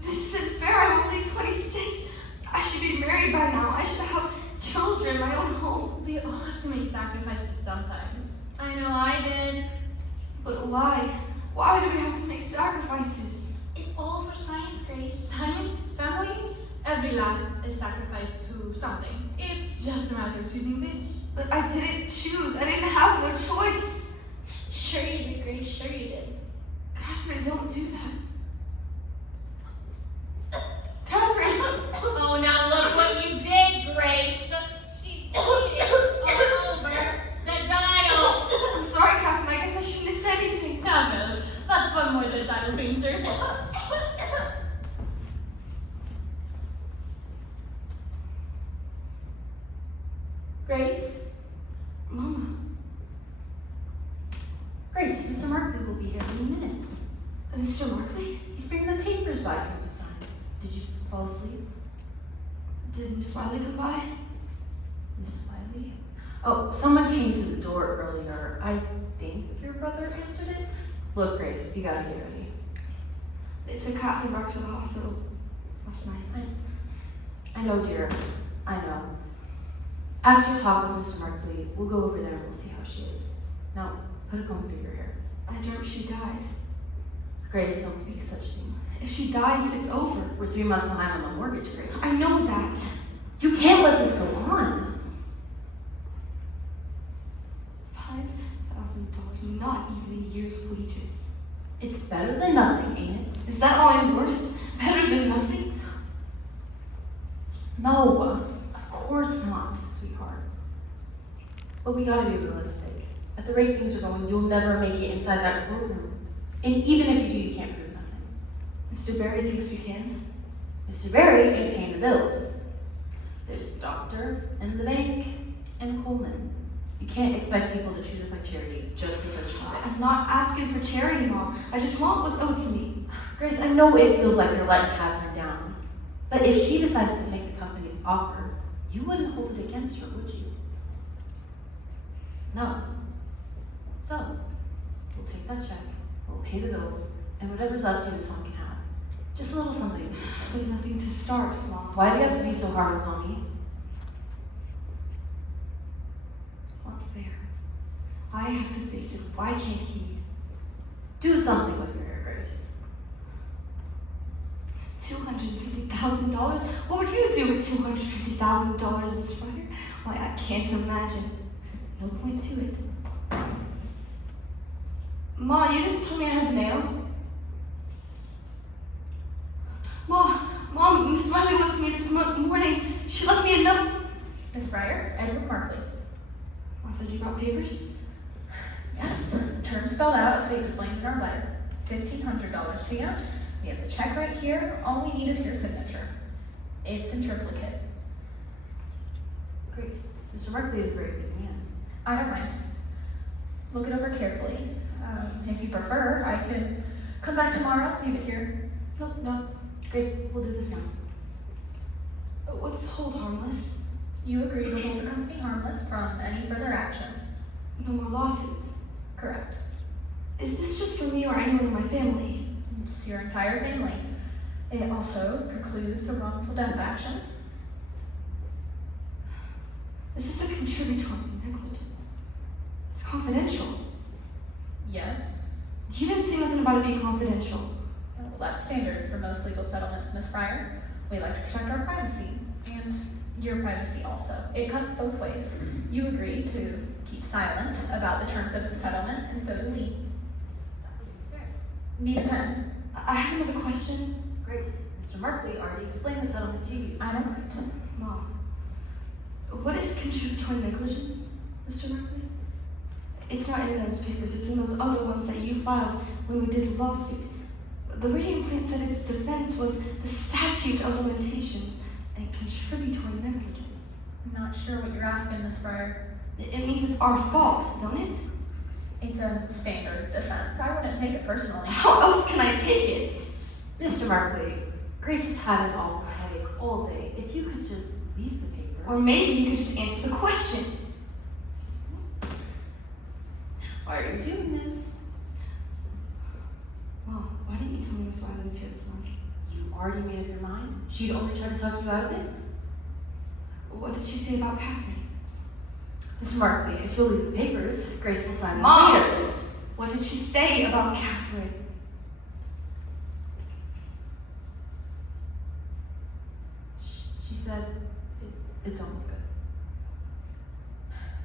this isn't fair. I'm only 26. I should be married by now. I should have children, my own home. We all have to make sacrifices sometimes. I know I did. But why? Why do we have to make sacrifices? It's all for science, Grace. Science, family, every life is sacrificed to something. It's just a matter of choosing which. But I didn't choose. I didn't have no choice. Sure you did, Grace. Sure you did. Catherine, don't do that. Catherine! Oh, now look what you did, Grace. She's bleeding all over the dials. I'm sorry, Catherine. I guess I shouldn't have said anything. No, that's one more than title painter. Grace? Mama. Grace, Mr. Markley will be here any minute. Mr. Markley? He's bringing the papers by for you to sign. Did you fall asleep? Did Miss Wiley come by? Miss Wiley? Oh, someone came to the door earlier. I think your brother answered it. Look, Grace, you gotta get ready. They took Catherine back to the hospital last night. I know, dear. I know. After you talk with Mr. Markley, we'll go over there and we'll see how she is. Now, put a comb through your hair. I dreamt she died. Grace, don't speak such things. If she dies, it's over. We're 3 months behind on the mortgage, Grace. I know that. You can't let this go on. $5,000, not even a year's wages. It's better than nothing, ain't it? Is that all I'm worth? Better than nothing? No, of course not, sweetheart. But we gotta be realistic. At the rate things are going, you'll never make it inside that courtroom. And even if you do, you can't prove nothing. Mr. Barry thinks we can. Mr. Barry ain't paying the bills. There's the doctor, and the bank, and Coleman. You can't expect people to treat us like charity just because you're sick. I'm not asking for charity, Mom. I just want what's owed to me. Grace, I know it feels like you're letting Catherine down. But if she decided to take the company's offer, you wouldn't hold it against her, would you? No. So, we'll take that check, we'll pay the bills, and whatever's left you and Tom can have. Just a little something. There's nothing to start, Mom. Why do you have to be so hard on Tommy? It's not fair. I have to face it. Why can't he? Do something with your hair, Grace. $250,000? What would you do with $250,000, Miss Fryer? Why, I can't imagine. No point to it. Ma, you didn't tell me I had mail. Mom, Miss Smiley went to me this morning. She left me a note. Miss Fryer, Edward Markley. I said you brought papers? Yes, the terms spelled out as we explained in our letter. $1,500 to you. We have the check right here. All we need is your signature. It's in triplicate. Grace, Mr. Markley is brave, isn't he? I don't mind. Look it over carefully. If you prefer, I could come back tomorrow, leave it here. No. Grace, we'll do this now. What's hold harmless? You agree to hold the company harmless from any further action. No more lawsuits. Correct. Is this just for me or anyone in my family? It's your entire family. It also precludes a wrongful death action. This is a contributory negligence. It's confidential. Yes. You didn't say nothing about it being confidential. Well, that's standard for most legal settlements, Miss Fryer. We like to protect our privacy, and your privacy also. It cuts both ways. You agree to keep silent about the terms of the settlement, and so do we. Need a pen? I have another question. Grace, Mr. Markley already explained the settlement to you. I don't mind. Mom, what is contributory negligence, Mr. Markley? It's not in those papers, it's in those other ones that you filed when we did the lawsuit. The radium plant said its defense was the statute of limitations and contributory negligence. I'm not sure what you're asking, Miss Fryer. It means it's our fault, don't it? It's a standard defense. I wouldn't take it personally. How else can I take it? Mr. Markley, Grace has had an awful headache all day. If you could just leave the paper. Or maybe you could just answer the question. Why are you doing this? Mom, why didn't you tell me Miss Wiley was here this morning? You already made up your mind? She'd only try to talk you out of it? What did she say about Catherine? Mr. Markley, if you'll leave the papers, Grace will sign them Mom! later. What did she say about Catherine? She said it don't look good.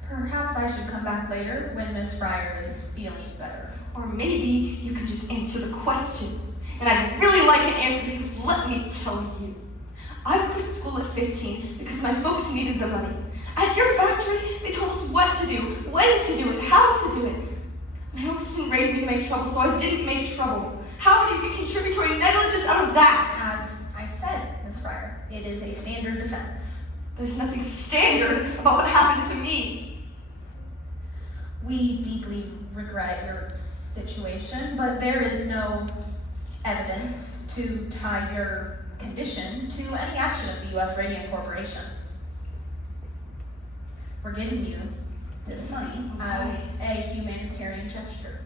Perhaps I should come back later when Miss Fryer is feeling better. Or maybe you could just answer the question. And I'd really like an answer because let me tell you, I quit school at 15 because my folks needed the money. At your factory, they told us what to do, when to do it, how to do it. My folks didn't raise me to make trouble, so I didn't make trouble. How do you get contributory negligence out of that? As I said, Miss Fryer, it is a standard defense. There's nothing standard about what happened to me. We deeply regret your situation, but there is no evidence to tie your condition to any action of the U.S. Radium Corporation. We're giving you this money as a humanitarian gesture.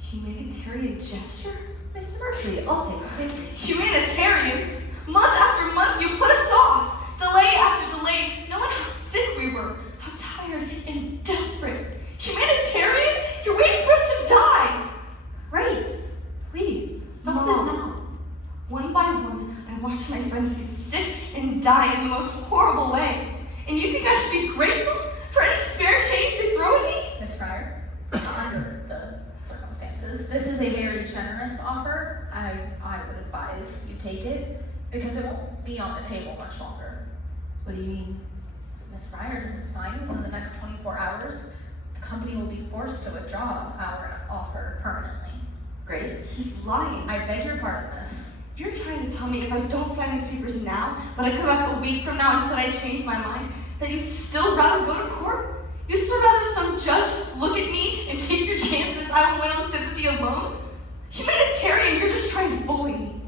Humanitarian gesture? Mr. Markley, I'll take the papers. Humanitarian? Month after month, you put us off. Delay after delay. Knowing how sick we were, how tired and desperate. Humanitarian? You're waiting for us to die. Grace, please, stop Mom, this now. One by one, I watched my friends get sick and die in the most horrible way. And you think I should be grateful for any spare change they throw at me? Miss Fryer, under the circumstances, this is a very generous offer. I would advise you take it because it won't be on the table much longer. What do you mean? If Miss Fryer doesn't sign within the next 24 hours, the company will be forced to withdraw our offer permanently. Grace? He's lying. I beg your pardon, miss. You're trying to tell me if I don't sign these papers now, but I come back a week from now and said I changed my mind, that you'd still rather go to court? You'd still rather some judge look at me and take your chances I went on sympathy alone? Humanitarian, you're just trying to bully me.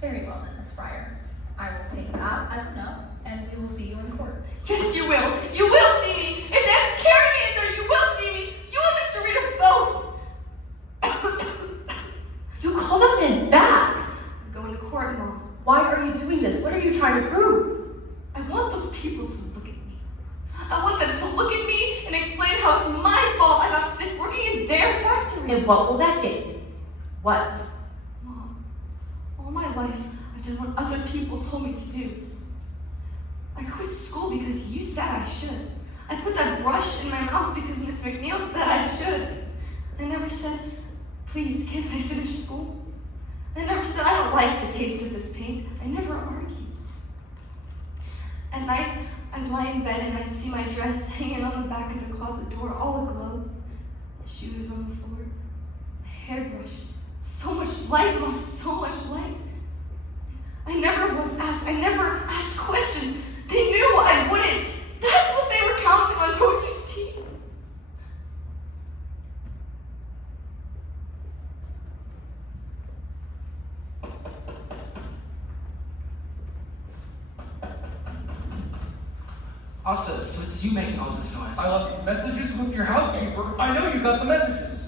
Very well then, Miss Fryer. I will take that as a no, and we will see you in court. Yes, you will. You will see me. If they have to carry me in there, you And what will that get you? What? Mom, all my life I've done what other people told me to do. I quit school because you said I should. I put that brush in my mouth because Miss McNeil said I should. I never said, please, can't I finish school? I never said I don't like the taste of this paint. I never argued. At night, I'd lie in bed and I'd see my dress hanging on the back of the closet door, all aglow. My shoes on the floor, my hairbrush. So much light, Mom, so much light. I never asked questions. They knew I wouldn't. That's what they were counting on, don't you see? Also, so it's you making all this noise. I left messages with your housekeeper. I know you got the messages.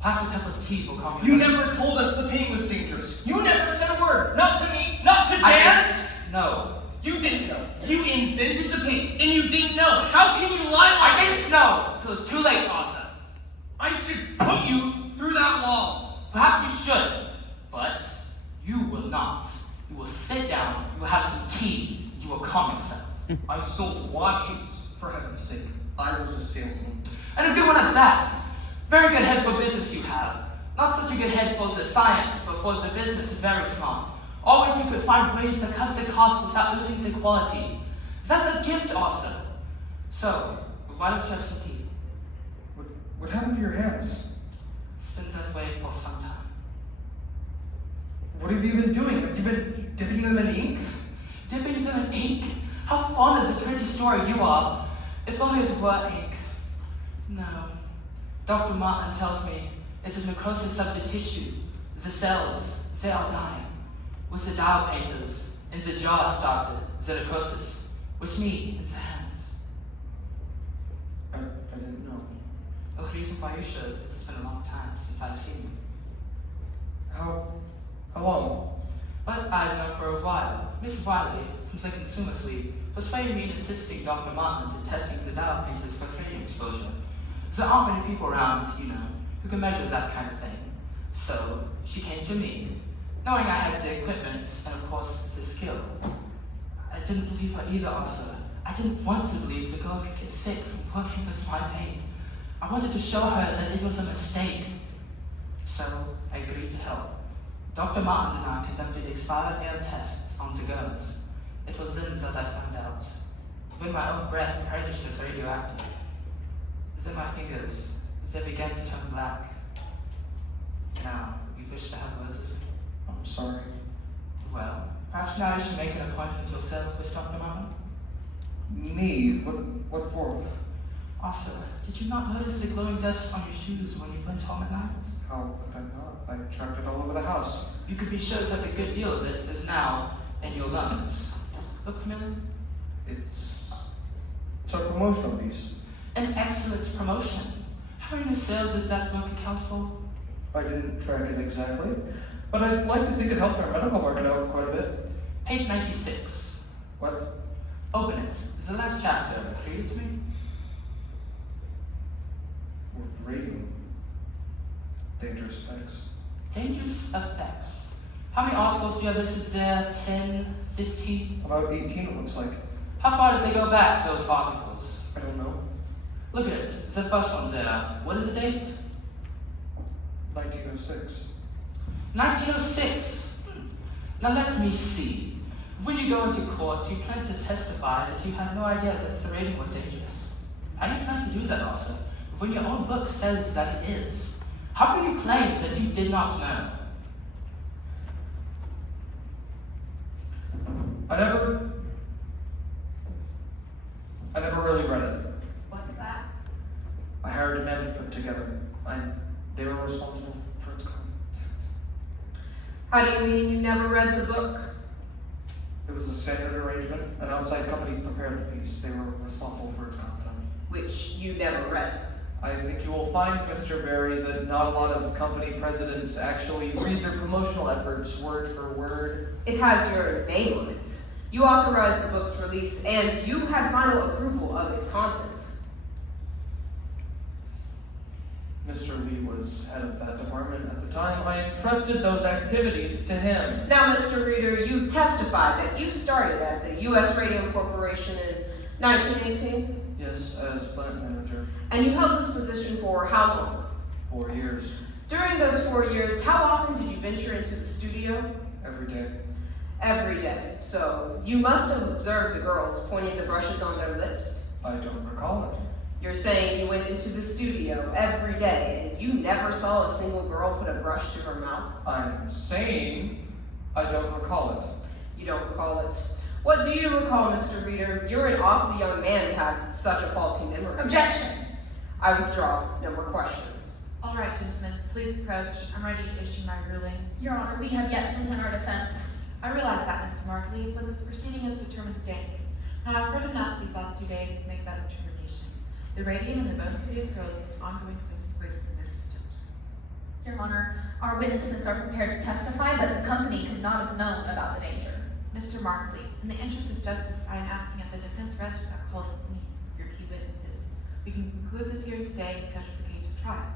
Perhaps a cup of tea will calm You you never told us the paint was dangerous. You never said a word. Not to me, not to Dan. No. You didn't know. You invented the paint, and you didn't know. How can you lie like I didn't know until it was too late, Asa. I should put you through that wall. Perhaps you should, but you will not. You will sit down, you will have some tea, you will calm yourself. I sold watches, for heaven's sake. I was a salesman. And a good one at that. Very good head for business you have. Not such a good head for the science, but for the business, very smart. Always you could find ways to cut the cost without losing the quality. That's a gift also. So, why don't you have some tea? What happened to your hands? It's been that way for some time. What have you been doing? Have you been dipping them in ink? Dipping them in ink? How fond of the pretty story you are. If only it were ink. No. Dr. Martin tells me it is necrosis of the tissue. The cells, they are dying. With the dial painters, in the jaw it started, the necrosis. With me, in the hands. I didn't know. The reason why you should, it has been a long time since I've seen you. How long? But I've known for a while. Miss Wiley, from the Consumer Suite, persuaded me in assisting Dr. Martin in testing the dial painters for radium exposure. There aren't many people around, who can measure that kind of thing. So she came to me, knowing I had the equipment and of course the skill. I didn't believe her either also. I didn't want to believe the girls could get sick from working with my paint. I wanted to show her that it was a mistake. So I agreed to help. Dr. Martin and I conducted expired air tests on the girls. It was then that I found out. When my own breath registered radioactive. Then my fingers, they began to turn black. Now, you wish to have words with me? I'm sorry. Well, perhaps now you should make an appointment yourself with Dr. Martin? Me? What for? Also, did you not notice the glowing dust on your shoes when you went home at night? How could I not? I tracked it all over the house. You could be sure that a good deal of it is now in your lungs. Look familiar? It's a promotional piece. An excellent promotion. How many sales did that book account for? I didn't track it exactly, but I'd like to think it helped our medical market out quite a bit. Page 96. What? Open it. It's the last chapter. Read it to me. We're reading dangerous effects. Dangerous effects. How many articles do you have listed there? 10, 15? About 18 it looks like. How far does they go back, those articles? I don't know. Look at it. The first one's there. What is the date? 1906. 1906. Now let me see. When you go into court, you plan to testify that you had no idea that serrating was dangerous. How do you plan to do that also? When your own book says that it is. How can you claim that you did not know? I never really read it. What's that? I hired a man to put it together. They were responsible for its content. How do you mean you never read the book? It was a standard arrangement. An outside company prepared the piece. They were responsible for its content. Which you never read. I think you will find, Mr. Barry, that not a lot of company presidents actually read their promotional efforts word for word. It has your name on it. You authorized the book's release, and you had final approval of its content. Mr. Lee was head of that department at the time, I entrusted those activities to him. Now, Mr. Reader, you testified that you started at the U.S. Radium Corporation in 1918? Yes, as plant manager. And you held this position for how long? 4 years. During those 4 years, how often did you venture into the studio? Every day. Every day. So, you must have observed the girls pointing the brushes on their lips? I don't recall it. You're saying you went into the studio every day and you never saw a single girl put a brush to her mouth? I'm saying I don't recall it. You don't recall it. What do you recall, Mr. Reader? You're an awfully young man to have such a faulty memory. Objection. I withdraw. No more questions. All right, gentlemen, please approach. I'm ready to issue my ruling. Your Honor, we have yet to present our defense. I realize that, Mr. Markley, but this proceeding is determined standing. Now, I've heard enough these last 2 days to make that determination. The radium and the bone today's girls have ongoing waste in their systems. Your Honor, our witnesses are prepared to testify that the company could not have known about the danger. Mr. Markley, in the interest of justice, I am asking that the defense rest without calling me your key witnesses. We can conclude this hearing today and schedule the case for trial.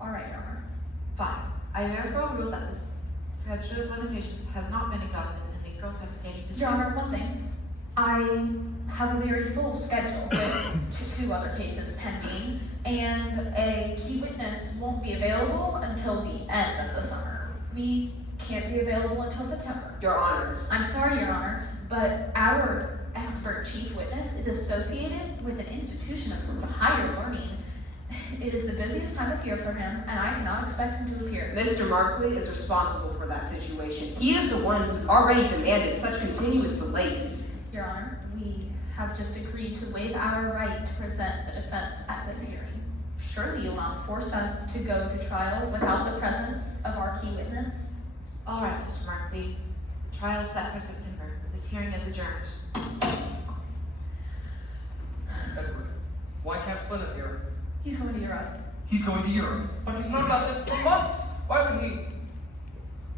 All right, Your Honor. Fine. I therefore rule that this statute of limitations has not been exhausted and these girls have a standing dispute. Your Honor, one thing. I have a very full schedule with 2 other cases pending, and a key witness won't be available until the end of the summer. We can't be available until September. Your Honor. I'm sorry, Your Honor, but our expert chief witness is associated with an institution of higher learning. It is the busiest time of year for him, and I cannot expect him to appear. Mr. Markley is responsible for that situation. He is the one who's already demanded such continuous delays. Your Honor, we have just agreed to waive our right to present a defense at this hearing. Surely you will not force us to go to trial without the presence of our key witness. All right, Mr. Markley. Trial is set for September. This hearing is adjourned. Edward, why can't Flynn appear? He's going to Europe. He's going to Europe, but he's known about this for months. Why would he?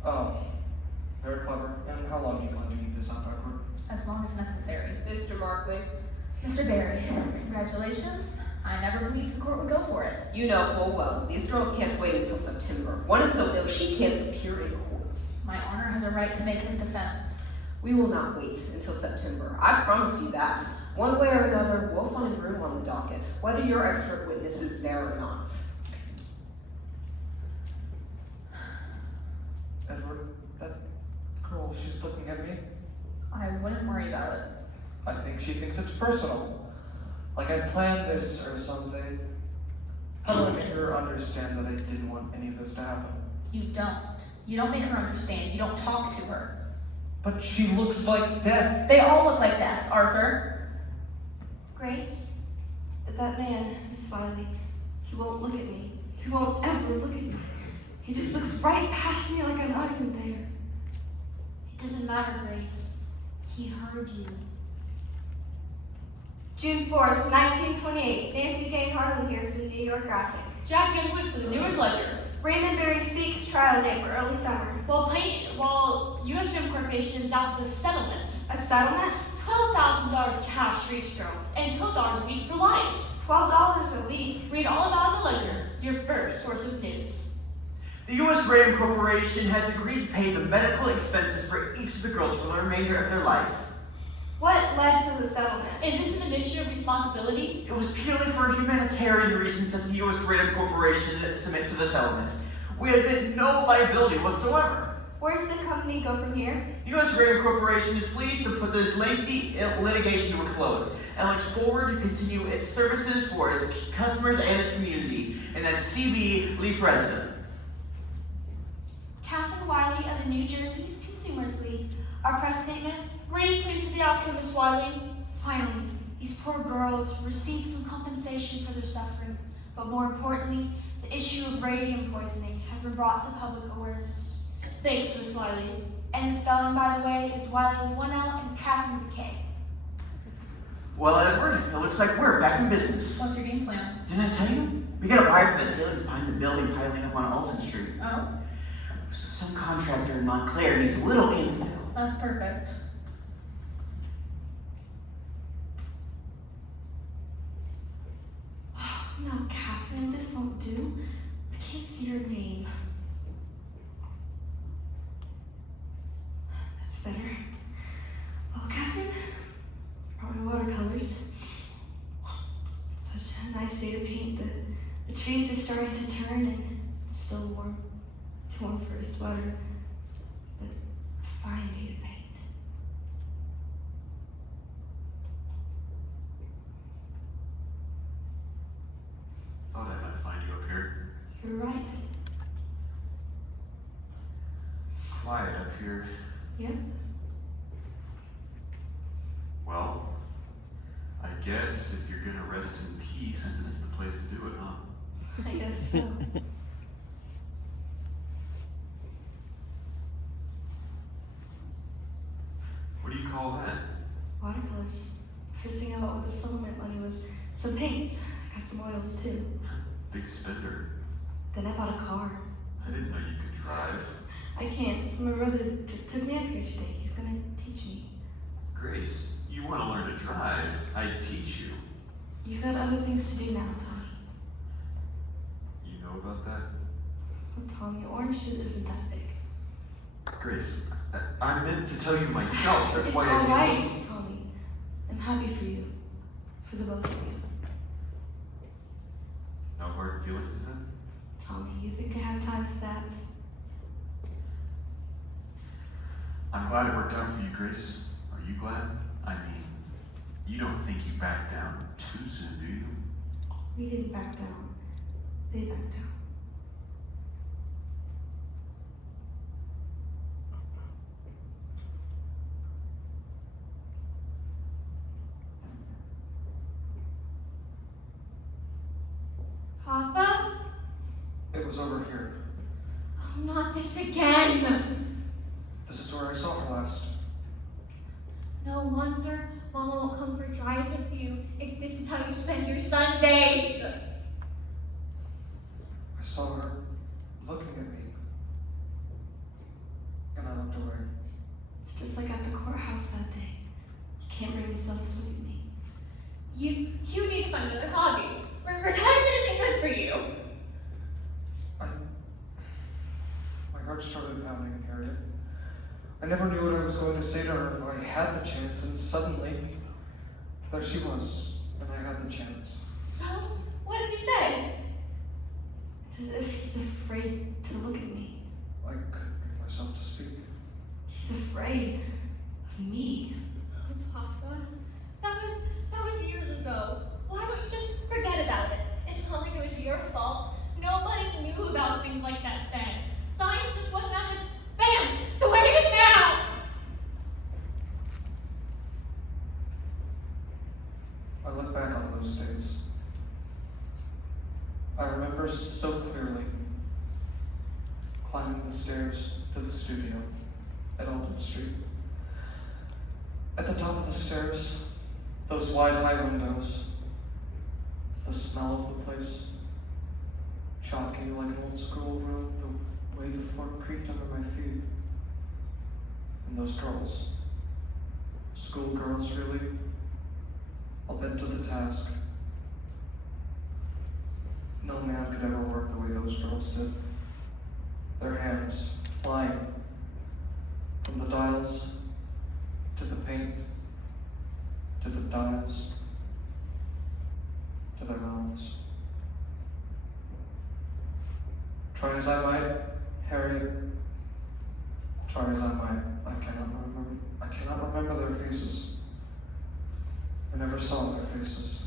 Oh, very clever. And how long do you plan to keep this up, Edward? As long as necessary. Mr. Markley. Mr. Barry, congratulations. I never believed the court would go for it. You know full well, these girls can't wait until September. One is so ill, she can't appear in court. My honor has a right to make his defense. We will not wait until September. I promise you that. One way or another, we'll find room on the docket, whether your expert witness is there or not. Edward, that girl, she's looking at me. I wouldn't worry about it. I think she thinks it's personal. Like I planned this or something. How do I make her understand that I didn't want any of this to happen? You don't. You don't make her understand. You don't talk to her. But she looks like death. They all look like death, Arthur. Grace, that man, Miss Wiley, he won't look at me. He won't ever look at me. He just looks right past me like I'm not even there. It doesn't matter, Grace. He heard you. June 4th, 1928. Nancy Jane Harlan here for the New York Graphic. Jack Youngwood for the New York Ledger. Raymond Berry seeks trial date for early summer. While U.S. Radium Corporation announces a settlement. A settlement? $12,000 cash for each girl, and $12 a week for life. $12 a week? Read all about it in the Ledger, your first source of news. The U.S. Radium Corporation has agreed to pay the medical expenses for each of the girls for the remainder of their life. What led to the settlement? Is this an admission of responsibility? It was purely for humanitarian reasons that the U.S. Radium Corporation submit to the settlement. We admit no liability whatsoever. Where's the company go from here? The U.S. Radium Corporation is pleased to put this lengthy litigation to a close and looks forward to continue its services for its customers and its community. And that's C.B. Lee, President. Catherine Wiley of the New Jersey's Consumers League. Our press statement. Read please with the outcome, Miss Wiley. Finally, these poor girls received some compensation for their suffering, but more importantly, the issue of radium poisoning has been brought to public awareness. Thanks, Miss Wiley. And the spelling, by the way, is Wiley with one L and Catherine with a K. Well, Edward, it looks like we're back in business. What's your game plan? Didn't I tell you? We got a buyer for the tailings behind the building piling up on Alton Street. Oh? Some contractor in Montclair needs a little infill. That's perfect. No, Catherine, this won't do. I can't see her name. That's better. Well, Catherine, are my watercolors? It's such a nice day to paint. The trees are starting to turn and it's still warm. Too warm for a sweater, but a fine day to paint. Thought I might find you up here. You're right. Quiet up here. Yep. Well, I guess if you're gonna rest in peace, this is the place to do it, huh? I guess so. What do you call that? Watercolors. First thing I bought with the supplement money was some paints. I got some oils too. Big spender. Then I bought a car. I didn't know you could drive. I can't, so my brother took me up here today. He's gonna teach me. Grace, you want to learn to drive? I'd teach you. You've got other things to do now, Tommy. You know about that? Oh, Tommy, orange just isn't that big. Grace, I meant to tell you myself. That's It's why I came. alright, Tommy. I'm happy for you. For the both of you. No hard feelings then? Tommy, you think I have time for that? I'm glad it worked out for you, Grace. Are you glad? I mean, you don't think you backed down too soon, do you? We didn't back down. They backed down. Papa? It was over here. Oh, not this again. This is where I saw her last. No wonder Mama won't come for drives with you if this is how you spend your Sundays. I saw her looking at me. And I looked away. It's just like at the courthouse that day. He can't bring himself to look at me. You need to find another hobby. Retirement isn't good for you. My heart started pounding, Harriet. I never knew what I was going to say to her if I had the chance, and suddenly, there she was, and I had the chance. So, what did you say? It's as if he's afraid to look at me. I couldn't bring myself to speak. He's afraid of me. Oh, Papa, that was years ago. Why don't you just forget about it? It's not like it was your fault. Nobody knew about things like that then. Science just wasn't as advanced the way it is now. I look back on those days. I remember so clearly climbing the stairs to the studio at Alden Street. At the top of the stairs, those wide, high windows, the smell of the place, chalky like an old schoolroom, the way the floor creaked under my feet. And those girls, schoolgirls really, all bent to the task. No man could ever work the way those girls did. Their hands flying from the dials to the paint to the dials to their mouths. Try as I might, Harriet, try as I might, I cannot remember their faces. I never saw their faces.